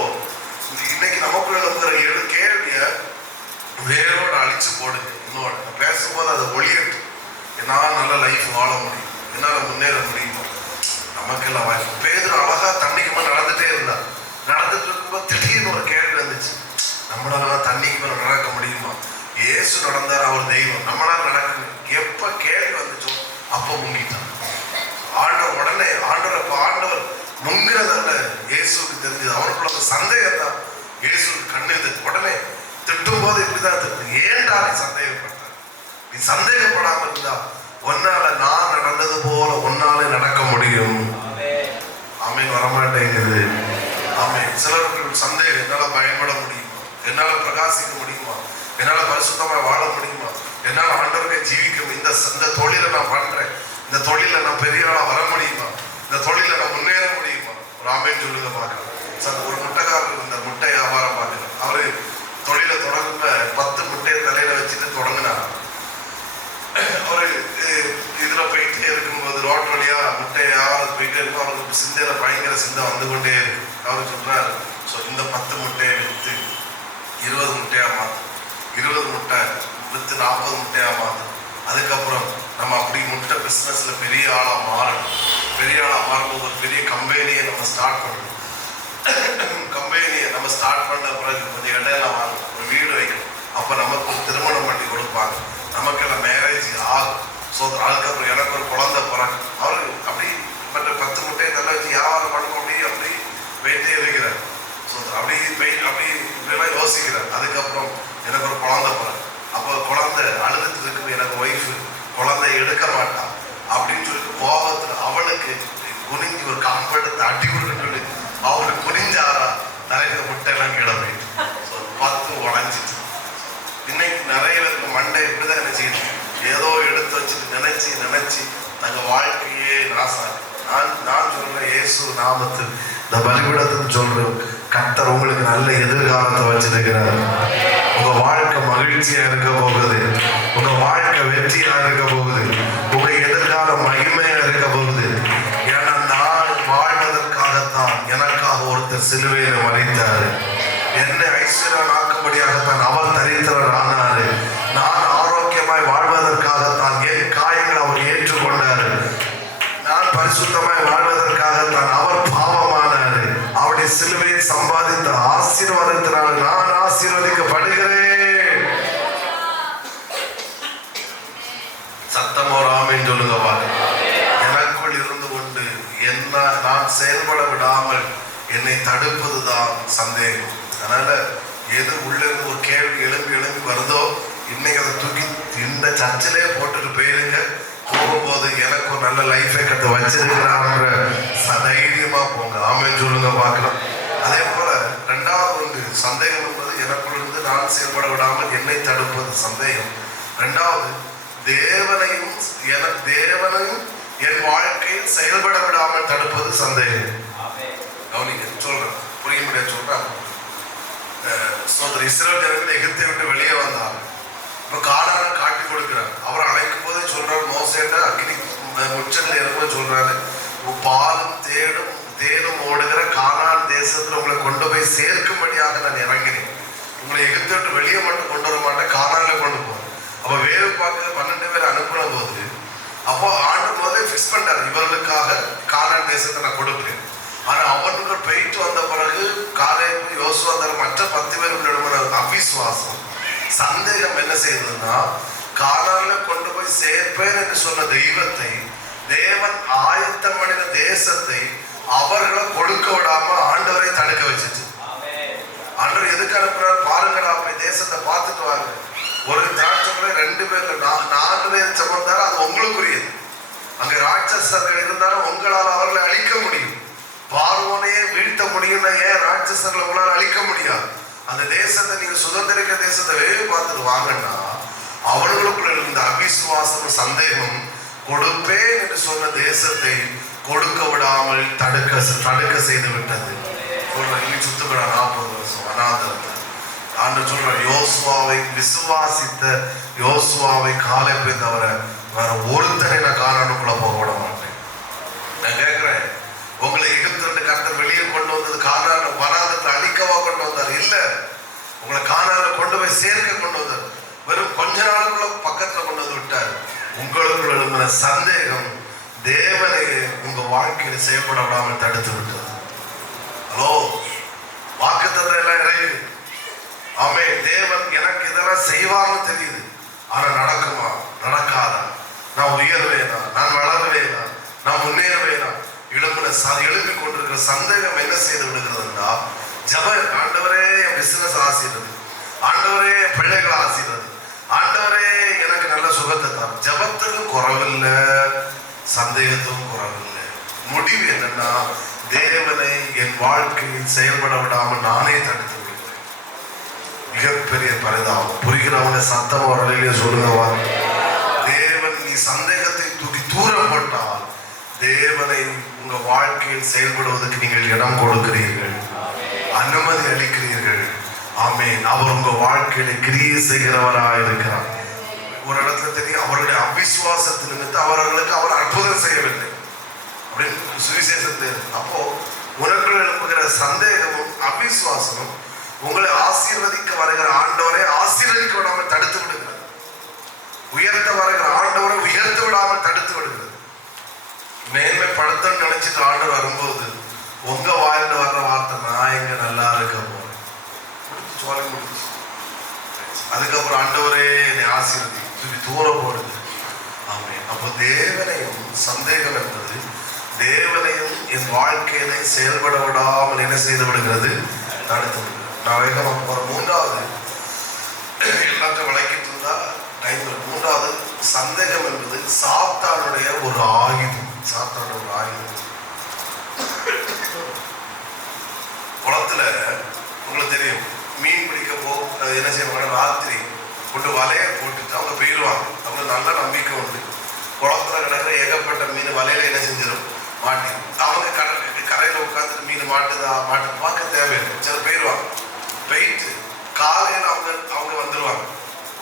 இன்னைக்கு நமக்குள்ள இருக்கிற 7 கேள்விய வேரோடு அழிச்சு போடுங்க. இன்னொன்று பேசும்போது அதை ஒளியட்டு. என்னால் நல்ல லைஃப் வாழ முடியும், என்னால் முன்னேற முடியுமா, நமக்கெல்லாம் வாய்ப்பு. பேதுரு அழகா தண்ணிக்கு மேலே நடந்துட்டே இருந்தா. நடந்துட்டு இருக்கும்போது திடீர்னு ஒரு கேள்வி வந்துச்சு, நம்மளால தண்ணிக்கு மேலே நடக்க முடியுமா? இயேசு நடந்தார், அவர் தெய்வம், நம்மளால நடக்க. எப்ப கேள்வி வந்துச்சோ அப்போ முங்கிட்டான் ஆண்டவர். உடனே ஆண்டவர் முங்கிறதல்ல, இயேசுக்கு தெரிஞ்சது. அவனுக்குள்ள அந்த சந்தேகத்தான் இயேசுக்கு கண்ணுது. உடனே திட்டும் போது இப்படிதான் திட்டு, ஏன்டா நீ சந்தேகப்பட்ட? நீ சந்தேகப்படாம இருந்தா ஒன்னால நான் நடந்தது போல ஒன்னாலே நடக்க முடியும். ஆமீன். வரமாட்டேங்குது. ஆமீன். சிலருக்கு சந்தேகம், என்னால பயன்பட முடியுமா, என்னால பிரகாசிக்க முடியுமா, என்னால பரிசுத்தமா வாழ முடியுமா, என்னால ஆண்டவரை ஜீவிக்க, இந்த தொழிலை நான் பண்றேன், இந்த தொழில நான் பெரிய ஆளா வர முடியுமா, இந்த தொழில நான் முன்னேற முடியுமா? ஒரு ஆமீன் சொல்லுங்க பார்க்கலாம். ஒரு முட்டைக்காரர் இந்த முட்டை வியாபாரம் பார்க்கலாம். அவரு தொழிலை தொடங்கும்ப 10 முட்டையை தலையில வச்சுட்டு தொடங்கினார். ஒரு இதுல போயிட்டே இருக்கும்போது ரோட் வழியா முட்டை வியாபாரம் போயிட்டே இருக்கும். அவருக்கு சிந்தையில பயங்கர சிந்தை வந்து கொண்டே இருக்கு. அவர் சொல்றாரு, இந்த 10 முட்டையை விற்று 20 முட்டையா மாற்றும், 20 முட்டை விற்று 40 முட்டையா மாற்றும். அதுக்கப்புறம் நம்ம அப்படி முட்டை பிஸ்னஸ்ல பெரிய ஆளா மாறணும். பெரிய ஆளா மாறும்போது ஒரு பெரிய கம்பெனியை நம்ம ஸ்டார்ட் பண்ணணும். கம்பெனியை நம்ம ஸ்டார்ட் பண்ண பிறகு கொஞ்சம் இடையெல்லாம் வாங்கணும், ஒரு வீடு வைக்கணும். அப்போ நமக்கு ஒரு திருமணம் பண்ணி கொடுப்பாங்க, நமக்கெல்லாம் மேரேஜ் ஆகும். ஸோ அதுக்கப்புறம் எனக்கு ஒரு குழந்தை பிறகு அவரு அப்படி மற்ற 10 முட்டையை நல்லா வச்சு வியாபாரம் பண்ணணும். அப்படி போயிட்டே இருக்கிறார். ஸோ அப்படி இப்படிலாம் யோசிக்கிறார். அதுக்கப்புறம் எனக்கு ஒரு குழந்தை பிறகு, அப்போ குழந்தை அழுதுட்டு இருக்கு, எனக்கு ஒய்ஃபு குழந்தை எடுக்க மாட்டான் அப்படின்னு சொல்லிட்டு கோபத்தில் அவளுக்கு குனிஞ்சு ஒரு கம்பெடுத்து அடி கொடுக்குன்னு சொல்லி அவருக்கு குனிஞ்சாரா தலையில முட்டையெல்லாம் கீழே போயிட்டு 10 உடஞ்சிட்டு. இன்னைக்கு நிறைய பேருக்கு மண்டை இப்படிதான் நினைச்சிட்டு ஏதோ எடுத்து வச்சுட்டு நினைச்சு தங்க வாழ்க்கையே நாசம். நான் சொல்றேன், இயேசு நாமத்தில் இந்த பலிபீடத்துக்கு சொல்றேன், கர்த்தர் உங்களுக்கு நல்ல எதிர்காலத்தை வச்சிருக்கிறார். உங்க வாழ்க்கை மகிழ்ச்சியா இருக்க போகுது, உங்க வாழ்க்கை வெற்றியா இருக்க போகுது, உங்க எதிர்காலம் மகிமையா இருக்க போகுது. ஏன்னா நான் வாழ்வதற்காகத்தான் எனக்காக ஒருத்தர் சிலுவையில மறித்தாரு. என்னை ஐஸ்வர்யம் ஆக்கும்படியாகத்தான் அவர் தரித்திரர் ஆனாரு. நான் ஆரோக்கியமாய் வாழ்வதற்காகத்தான் என் காயங்களை அவர் ஏற்றுக்கொண்டாரு. நான் பரிசுத்தமாய் வாழ்வதற்காகத்தான் அவர் பாவமானாரு. அவருடைய சிலுவையை சம்பாதித்த ஆசீர்வாதத்தினால் நான் ஆசீர்வதிக்கப்படுகிறேன். சத்தமோ ராமேன்னு சொல்லுங்க பாருங்க. எனக்குள் இருந்து கொண்டு என்ன நான் செயல்பட விடாமல் என்னை தடுப்பதுதான் சந்தேகம். அதனால எது உள்ள இருந்து ஒரு கேள்வி எழும்பி வருதோ இன்னைக்கு அதை தூக்கி இந்த சர்ச்சிலே போட்டுட்டு போயிருங்க. போகும்போது எனக்கு ஒரு நல்ல லைஃபை கற்று வச்சிருக்கிறான்ற தைரியமா போங்க. ஆமென் சொல்லுங்க பார்க்கலாம். அதே போல 2வது ஒன்று சந்தேகம் என்பது எனக்குள் இருந்து நான் செயல்பட விடாமல் என்னை தடுப்பது சந்தேகம். 2வது தேவனையும் என் வாழ்க்கையில் செயல்பட விடாமல் தடுப்பது சந்தேகம். கவனிங்க, சொல்றேன், புரிய முடியாது சொல்றேன். இஸ்ரவேல் ஜனங்கள் எகிப்தை விட்டு வெளியே வந்தார். இப்ப கானானை காட்டி கொடுக்கிறார். அவர் அழைக்கும் போதே சொல்றாரு, மோசேட்ட அக்னி உச்சத்துல இறங்க சொல்றாரு, பாலும் தேனும் ஓடுகிற கானான் தேசத்துல உங்களை கொண்டு போய் சேர்க்கும்படியாக நான் இறங்கினேன். உங்களை எகிப்தை விட்டு வெளியே மட்டும் கொண்டு வர மாட்டேன், கானான்ல கொண்டு போறேன். அப்ப வேவு பார்க்க 12 பேர் அனுப்பின போது அப்போ ஆண்டு போதே பிக்ஸ் பண்றாரு, இவர்களுக்காக கானான் தேசத்தை நான் கொடுப்பேன். ஆனா அவர்கள் போயிட்டு வந்த பிறகு காலேபு யோசுவா மற்ற 10 பேர் அவிசுவாசம் சந்தேகம் என்ன செய்ததுன்னா, கானான்ல கொண்டு போய் சேர்ப்பேன் என்று சொன்ன தெய்வத்தை, தேவன் ஆயத்தம் பண்ணின தேசத்தை அவர்களை கொடுக்க விடாம ஆண்டவரை தடுக்க வச்சிச்சு. ஆண்டவர் எதுக்கு அனுப்புறாரு பாருங்கடா, அப்படி தேசத்தை பார்த்துட்டு வாங்க. ஒரு திராட்சைக்குள்ள 2 பேர் 4 பேர் சமந்தாரு, அது உங்களுக்குரியது. அங்க ராட்சசர்கள் இருந்தாலும் உங்களால் அவர்களை அழிக்க முடியும். பார்வோனையே வீழ்த்த முடியும்னா ஏன் ராட்சசர்களை உங்களால் அழிக்க முடியாது? அந்த தேசத்தை நீங்க சுதந்திரிக்க தேசத்தை வேறு பார்த்துட்டு வாங்கன்னா, அவர்களுக்குள்ள இருந்த அவிசுவாசம் சந்தேகம் கொடுப்பேன் என்று சொன்ன தேசத்தை கொடுக்க விடாமல் தடுக்க செய்து விட்டது. சுத்தப்பட 40 வருஷம் அனாதரத்தை ஆண்டு சொல்ற யோசுவாவை விசுவாசித்த யோசுவாவை காலேபை தவிர வேற ஒருத்தனை நான் கானானுக்குள்ள போக விட மாட்டேன். நான் கேட்கிறேன், உங்களை எகிப்திலிருந்து கர்த்தர் வெளியே கொண்டு வந்தது கானான் வனாந்தரத்தை அழிக்கவா கொண்டு வந்தார்? இல்ல, உங்களை கானான்ல கொண்டு போய் சேர்க்க கொண்டு வந்தார். வெறும் கொஞ்ச நாளுக்குள்ள பக்கத்துல கொண்டு வந்து விட்டார். உங்களுக்குள்ள எழும்பின சந்தேகம் தேவனை உங்க வாழ்க்கையில செயல்பட விடாமல் தடுத்து விட்டது. ஹலோ, வாக்குத்தத்தம் எல்லாம் இறங்குது. ஆமே, தேவன் எனக்கு இதெல்லாம் செய்வான்னு தெரியுது. ஆனா நடக்குமா நடக்காதா? நான் உயர்வேனா? நான் வளருவேனா? நான் முன்னேறுவேனா? எழுப்பி கொண்டிருக்கிற சந்தேகம் என்ன செய்து விடுகிறதுன்னா, ஜப ஆண்டவரே என் பிசினஸ் ஆசீர்வதி, ஆண்டவரே பிள்ளைகள் ஆசீர்வதி, ஆண்டவரே எனக்கு நல்ல சுகத்தை தான். ஜபத்துக்கும் குறவில்லை, சந்தேகத்துக்கும் குறவில்லை. முடிவு என்னன்னா, தேவனை என் வாழ்க்கையில் செயல்பட விடாமல் நானே தடுத்து விடுகிறேன். மிகப்பெரிய பரிதாபம். புரிகிறவங்க சத்தம் வரலையே சொல்லுங்கவா. தேவன் நீ சந்தேகத்தை தூக்கி தூரம் போட்டால் தேவனை உங்க வாழ்க்கையில் செயல்படுவதற்கு நீங்கள் இடம் கொடுக்கிறீர்கள், அனுமதி அளிக்கிறீர்கள். ஆமென். அவர் உங்க வாழ்க்கையில கிரியை செய்கிறவராக இருக்கிறார். ஒரு இடத்துல தெரியும், அவருடைய அவிசுவாசத்தின் நிமித்தம் அவர்களுக்கு அவர் அற்புதம் செய்யவில்லை அப்படின்னு சுவிசேஷத்தை. அப்போ உனக்குள் எழுப்புகிற சந்தேகமும் அவிசுவாசமும் உங்களை ஆசீர்வதிக்க வருகிற ஆண்டவரை ஆசீர்வதிக்க விடாமல் தடுத்து விடுகிறது. உயர்த்த வருகிற ஆண்டவரை உயர்த்த விடாமல் தடுத்து விடுகிறது. மேன்மைப்படுத்த நினைச்சிட்டு ஆண்டவர் வரும்போது உங்க வாயில வர்ற வார்த்தை, நான் எங்க நல்லா இருக்க போறேன், முடிச்சு. அதுக்கப்புறம் ஆண்டவரே என்னை ஆசீர்வதி சொல்லி தூர போடுது. ஆமென். அப்போ தேவனையும் சந்தேகம் என்பது தேவனையும் என் வாழ்க்கையில செயல்பட விடாமல் என்ன செய்து விடுகிறது, தடுத்து விடுகிறது. நான் வேகமா போற மூன்றாவது, எல்லாத்தையும் வளைக்கிட்டு இருந்தா டைம்ல, மூன்றாவது சந்தேகம் என்பது சாத்தானுடைய ஒரு ஆயுதம். சாத்தானுடைய ஒரு ஆயுதம். குளத்துல உங்களுக்கு தெரியும், மீன் பிடிக்க என்ன செய்வாங்க, ராத்திரி கொண்டு வலையை போட்டுட்டு அவங்க போயிடுவாங்க. அவங்களுக்கு நல்ல நம்பிக்கை உண்டு. குளத்துல கிடக்கிற ஏகப்பட்ட மீன் வலையில என்ன செஞ்சிடும், மாட்டி. அவங்க கரையில உட்காந்துட்டு மீன் மாட்டுதா மாட்டு பார்க்க தேவையில்லை. சில போயிடுவாங்க. போயிட்டு காலையில் அவங்க வந்துடுவாங்க.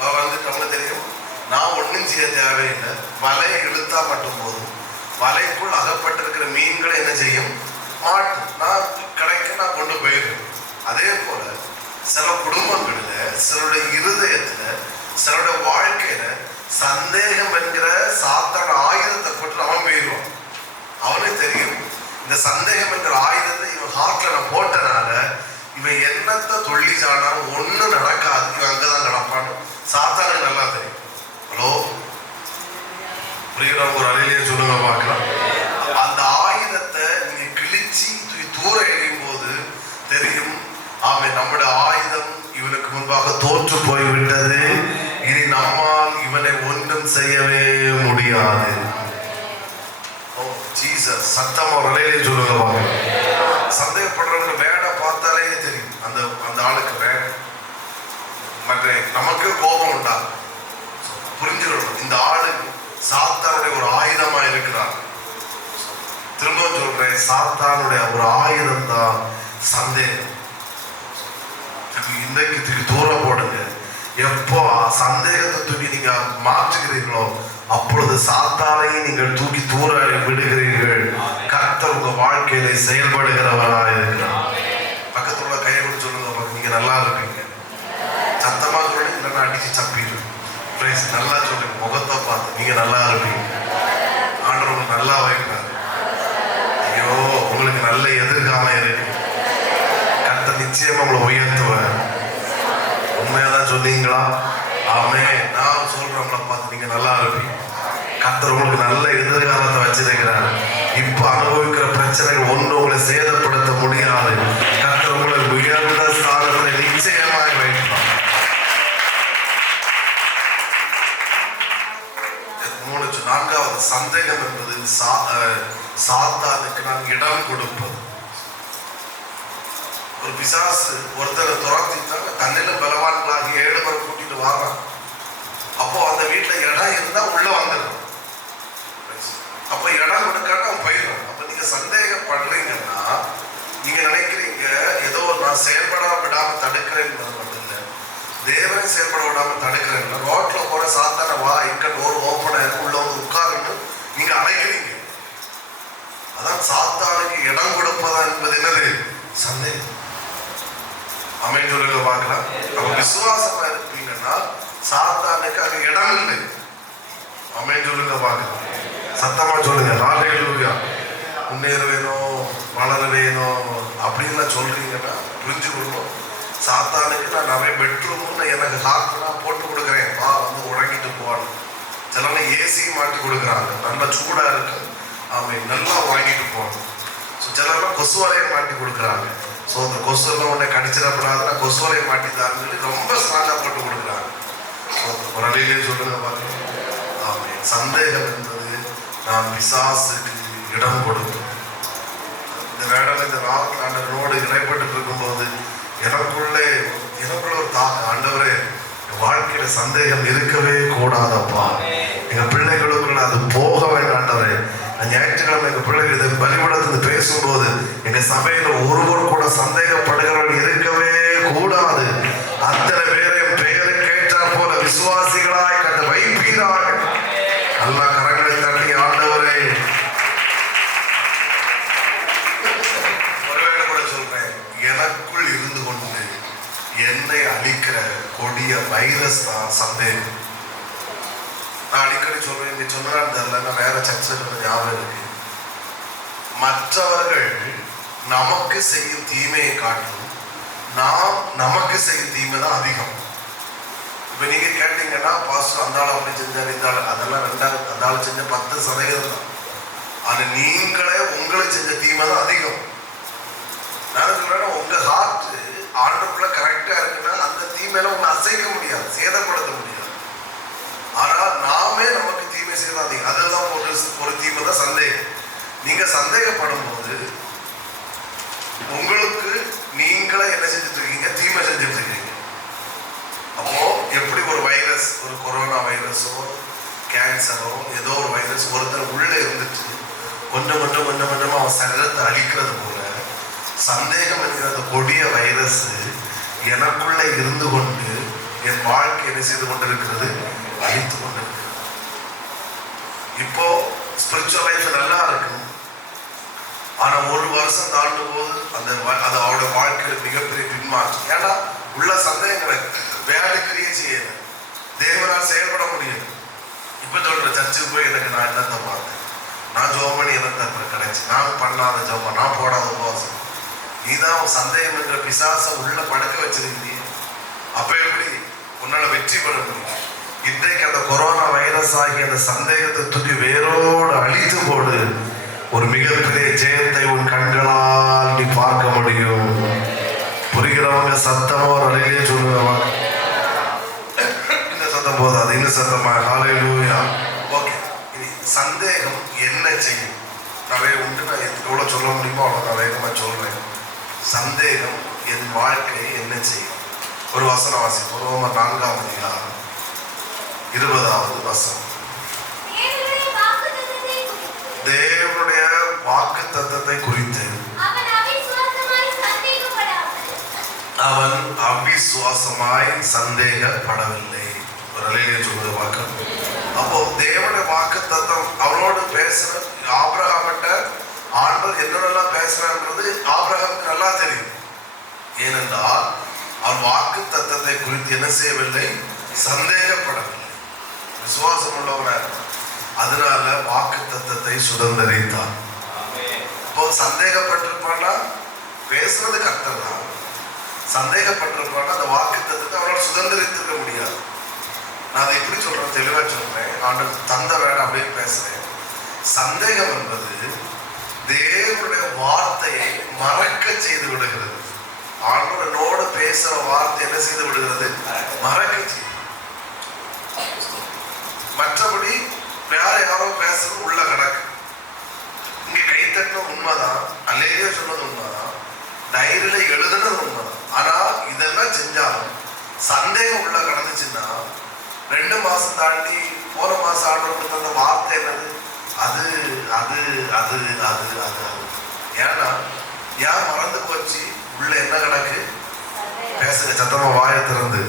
வந்துட்டு அவங்களுக்கு தெரியும், நான் ஒன்றும் செய்ய தேவையில்லை, வலையை இழுத்தா மட்டும் போதும், வலைக்குள் அகப்பட்டிருக்கிற மீன்களை என்ன செய்யும், மாட்டு. நான் கடைக்கு நான் கொண்டு போயிடுவேன். அதே போல சில குடும்பங்களில், சிலருடைய இருதயத்துல, சிலருடைய வாழ்க்கையில சந்தேகம் என்கிற சாத்தான ஆயுதத்தை போட்டு அவன் போயிடுவான். அவனுக்கு தெரியும், இந்த சந்தேகம் என்கிற ஆயுதத்தை இவன் ஹார்ட்ல நான் போட்டனால இவன் என்னத்தை தொழில் சாடாலும் ஒன்றும் நடக்காது, இவன் அங்கதான் கிடப்பான்னு சாத்தானுக்கு நல்லா தெரியும். ஹலோ, புரியுறவங்க ஒரு அறையிலேயே சொல்லுங்க பார்க்கலாம். அந்த ஆயுதத்தை நீங்க கிழிச்சு தூர எறியும் போது தெரியும், ஆமென், நம்முடைய ஆயுதம் இவனுக்கு முன்பாக தோற்று போய்விட்டது, இனி நம்மால் இவனை ஒன்றும் செய்யவே முடியாது. ஜீசஸ், சத்தமா ஒரு அறையிலேயே சொல்லுங்க பார்க்கலாம். சந்தேகப்படுறவங்க வேடை பார்த்தாலே தெரியும், அந்த ஆளுக்கு வேடை. மற்ற நமக்கு கோபம் உண்டாகும். புரிஞ்சுக்கணும், இந்த ஆளு சாத்தானுடைய ஒரு ஆயுதமா இருக்கிறார். திரும்பவும் சொல்றேன், சாத்தானுடைய ஒரு ஆயுதம் தான் சந்தேகம். இன்றைக்கு தூக்கி தூரம் போடுங்க. எப்போ சந்தேகத்தை தூக்கி நீங்க மாற்றுகிறீர்களோ அப்பொழுது சாத்தானையும் நீங்கள் தூக்கி தூர விடுகிறீர்கள். கர்த்தர் உங்க வாழ்க்கையில செயல்படுகிறவராக இருக்கிறார். பக்கத்துல கையை கொடுத்து சொல்லுங்க, நீங்க நல்லா இருப்பீங்க. சத்தமா சொல்லுங்க, இல்லைன்னா அடிச்சு சப்பிடு. நல்லா சொல்லுங்க, முகத்தை பார்த்து நீங்க நல்லா இருப்பீங்க. ஆண்டவர் உங்களுக்கு நல்லா வைப்பாரு. ஐயோ, உங்களுக்கு நல்ல எதிர்காலம் இருக்கு. கர்த்தர் நிச்சயமா உங்களை உயர்த்துவார். உண்மையாதான் சொன்னீங்களா? ஆமே. நான் சொல்றவங்களை பார்த்து நீங்க நல்லா இருப்பீங்க. கர்த்தர் உங்களுக்கு நல்ல எதிர்காலத்தை வச்சிருக்கிறார். இப்ப அனுபவிக்கிற பிரச்சனைகள் ஒன்று உங்களை சேதப்படுத்த முடியாது. கர்த்தர் உங்களை உயர்ந்த ஸ்தானத்தில் நிச்சயமாய் வைப்பார். நான்காவது, சந்தேகம் என்பது சாத்தானுக்கு நான் இடம் கொடுப்பது. ஒரு பிசாசு ஒருத்தரை துரத்திட்டாங்க, தன்னில பலவான்களாகி 7 பேரை கூட்டிட்டு வர்றான். அப்போ அந்த வீட்டுல இடம் இருந்தா உள்ள வந்துடும். அப்ப இடம் கொடுக்காட்ட அவன் போயிடும். அப்ப நீங்க சந்தேகப்படுறீங்கன்னா நீங்க நினைக்கிறீங்க ஏதோ நான் செயல்பட விடாம தடுக்கிறேன் மட்டும் இல்லை, தேவனை செயல்பட விடாம தடுக்கிறேன். ரோட்ல போற சாத்தான வா, இங்க டோர் ஓப்பன் ஆயிருக்கு, உள்ள வந்து உட்காருன்னு நீங்க அழைக்கிறீங்க. அதான் சாத்தானுக்கு இடம் கொடுப்பதா என்பது என்னது, சந்தேகம். அமைந்துள்ள பார்க்கலாம். நம்ம விசுவாசமா இருப்பீங்கன்னா சாத்தானுக்கு அங்க இடம் இல்லை. அமைந்துள்ள பார்க்கலாம். சத்தமா சொல்லுங்க, ஹல்லேலூயா. முன்னேற வேணும், வளர வேணும் அப்படின்னு சொல்றீங்கன்னா புரிஞ்சுக்கணும், சாத்தானுக்கு நான் நிறைய பெட்ரூம்னு எனக்கு ஹார்ட்னா போட்டு கொடுக்குறேன், வா வந்து உறங்கிட்டு போவான்னு. சிலவங்க ஏசி மாட்டி கொடுக்குறாங்க, நல்லா சூடா இருக்கு, ஆமே, நல்லா உறங்கிட்டு போகணும். சிலர்லாம் கொசுவலையை மாட்டி கொடுக்குறாங்க. ஸோ அந்த கொசுவெல்லாம் உடனே கடிச்சிடப்படாதுன்னா கொசுவலையை மாட்டித்தாருன்னு சொல்லி ரொம்ப ஸ்ட்ராங்காக போட்டு கொடுக்குறாங்க. ஒரு அலையிலே சொல்லுங்க பாருங்க. ஆமே. சந்தேகம் என்பது நான் பிசாசுக்கு இடம் கொடுக்கும். இந்த வேடல இந்த ரோடு இடைப்பட்டு இருக்கும்போது எனக்குள்ள ஒரு தாக்கம், ஆண்டவரே வாழ்க்கையில சந்தேகம் இருக்கவே கூடாதப்பா, எங்க பிள்ளைகளுக்குள்ள அது போக வேண்டும் ஆண்டவரே. ஞாயிற்றுக்கிழமை எங்க பிள்ளைகள் இதை பலிபடத்தில் பேசும்போது எங்க சபையில ஒருவர் கூட சந்தேகப்படுகிறவர்கள் இருக்கவே கூடாது. வைரஸ் தான் சந்தேகம். நான் அடிக்கடி சொல்றேன், நீ சொன்னான்னு தெரியல, நான் வேற சர்ச்சை ஞாபகம் இருக்கு. மற்றவர்கள் நமக்கு செய்யும் தீமையை காட்டும் நாம் நமக்கு செய்யும் தீமை தான் அதிகம். இப்ப நீங்க கேட்டீங்கன்னா பாஸ்டர் அந்த ஆள் அப்படி செஞ்சாரு, இந்த ஆள் அதெல்லாம் ரெண்டாவது, அந்த ஆள் செஞ்ச 10% தான். ஆனா நீங்களே உங்களை செஞ்ச தீமை தான் அதிகம். நான் சொல்றேன், உங்க ஹார்ட் ஆண்டுக்குள்ள கரெக்டா இருக்குன்னா அந்த தீமையில உங்களை அசைக்க முடியாது, சேதப்படுத்த முடியாது. ஆனா நாமே நமக்கு தீமை செய்யலாம் அதிகம். அதெல்லாம் ஒரு தீமை தான் சந்தேகம். நீங்க சந்தேகப்படும் போது உங்களுக்கு நீங்களே என்ன செஞ்சுட்டு இருக்கீங்க, தீமை செஞ்சுட்டு இருக்கீங்க. அப்போ எப்படி ஒரு வைரஸ், ஒரு கொரோனா வைரஸோ கேன்சரோ ஏதோ ஒரு வைரஸ் ஒருத்தர் உள்ள இருந்துட்டு கொஞ்சம் கொஞ்சம் கொஞ்சம் கொஞ்சமா அவன் சரீரத்தை அழிக்கிறது போல சந்தேகம் என்கிற அந்த கொடிய வைரஸ் எனக்குள்ள இருந்து கொண்டு என் வாழ்க்கை என்ன செய்து கொண்டிருக்கிறது, அழித்து கொண்டிருக்கிறது. இப்போ ஸ்பிரிச்சுவல் லைஃப் நல்லா இருக்கும். ஆனா ஒரு வருஷம் தாண்டும் போது அது அவரோட வாழ்க்கையில மிகப்பெரிய பின்மாற்றம். ஏன்னா உள்ள சந்தேகங்களை வேலைக்கிரியே செய்யல, தேவனால் செயல்பட முடியும். இப்ப சொல்ற சர்ச்சுக்கு போய் எனக்கு நான் என்னத்தை பார்த்தேன், நான் ஜோம் பண்ணி என்னத்தை கிடைச்சு, நான் பண்ணாத ஜோம், நான் போடாத உபவாசம். நீதான் சந்தேகம் என்கிற பிசாசை உள்ள படுக்க வச்சிருந்தீங்க. அப்ப எப்படி உன்னால வெற்றி பெற முடியும்? இன்றைக்கு அந்த கொரோனா வைரஸ் ஆகிய அந்த சந்தேகத்தை தூக்கி வேரோடு அழித்து போடு. ஒரு மிகப்பெரிய ஜெயத்தை உன் கண்களால் நீ பார்க்க முடியும். புரிகிறவங்க சத்தமா ஒரு அலையிலே சொல்லுவாங்க. இந்த சத்தம் போதாது, இன்னும் சத்தமா ஹல்லேலூயா. ஓகே, இனி சந்தேகம் என்ன செய்யும்? நிறைய உண்டு, நான் எவ்வளவு சொல்ல முடியுமோ அவ்வளவு நான் வேகமா சொல்றேன். சந்தேகம் என் வாழ்க்கையை என்ன செய்யும்? ஒரு வசனம் வாசிப்போம். ரோமர் 4ஆம் அதிகாரம் 20வது வசனம். தேவனுடைய வாக்கு தத்தத்தை குறித்து அவன் அவிசுவாசமாய் சந்தேகப்படவில்லை. ஒரு அலையிலே சொல்வது பார்க்கணும். அப்போ தேவனுடைய வாக்கு தத்தம் அவனோடு பேசுற ஆபிரகாமிட்ட ஆண்டவர் என்னென்னலாம் பேசுறான்றது ஆபிரகாமுக்கு நல்லா தெரியும். ஏனென்றால் அவன் வாக்கு தத்தத்தை குறித்து என்ன செய்யவில்லை, சந்தேகப்படவில்லை, விசுவாசம் உள்ளவனாக. அதனால வாக்கு தத்தத்தை சுதந்திரித்தான். இப்போ சந்தேகப்பட்டிருப்பானா, பேசுறது கர்த்தர் தான். சந்தேகப்பட்டிருப்பானா அந்த வாக்கு தத்தத்தை அவரால் சுதந்திரித்திருக்க முடியாது. நான் அதை எப்படி சொல்றேன், தெளிவா சொல்றேன். ஆண்டவர் தந்த வேண்டாம் அப்படியே பேசுறேன். சந்தேகம் என்பது தேவனுடைய வார்த்தையை மறக்க செய்து விடுகிறது. ஆண்டவர் என்னோடு பேசுற வார்த்தை என்ன செய்து விடுகிறது, மறக்க செய்யும். மற்றபடி வேற யாரோ பேசுறது உள்ள கிடக்கு. இங்க கைத்தட்டின உண்மைதான், அல்லேலூயா சொன்னது உண்மைதான், டைரியில எழுதுனது உண்மைதான். ஆனா இதெல்லாம் செஞ்சாலும் சந்தேகம் உள்ள கிடந்துச்சுன்னா 2 மாசம் தாண்டி போன மாசம் ஆண்டவருக்கு தந்த வார்த்தை என்னது, அது அது அது அது அது அது ஏன்னா ஏன் மறந்து போச்சு, உள்ள என்ன கிடக்கு, பேசுங்க சத்தமா வாயை திறந்து.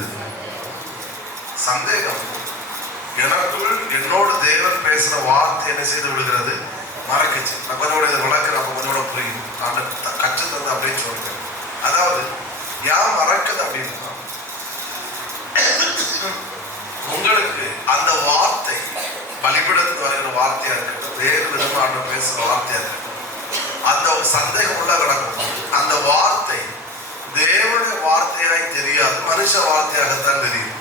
சந்தேகம் எனக்குள் என்னோடு தேவன் பேசுற வார்த்தை என்ன செய்து விடுகிறது, மறக்குச்சு. நான் கொஞ்சோட இதை வளர்க்குற அப்ப கொஞ்சோட புரியும். நான் கற்று தந்து அப்படின்னு சொல்றேன். அதாவது ஏன் மறக்குது அப்படின்னா, உங்களுக்கு அந்த வார்த்தை பலிபீடத்துக்கு வருகிற வார்த்தையா இருக்கட்டும், வேறு விதமாக பேசுற வார்த்தையா இருக்கட்டும், அந்த சந்தேகம் உள்ள கிடக்கும். அந்த வார்த்தை தேவனுடைய வார்த்தையாய் தெரியாது, மனுஷ வார்த்தையாகத்தான் தெரியும்.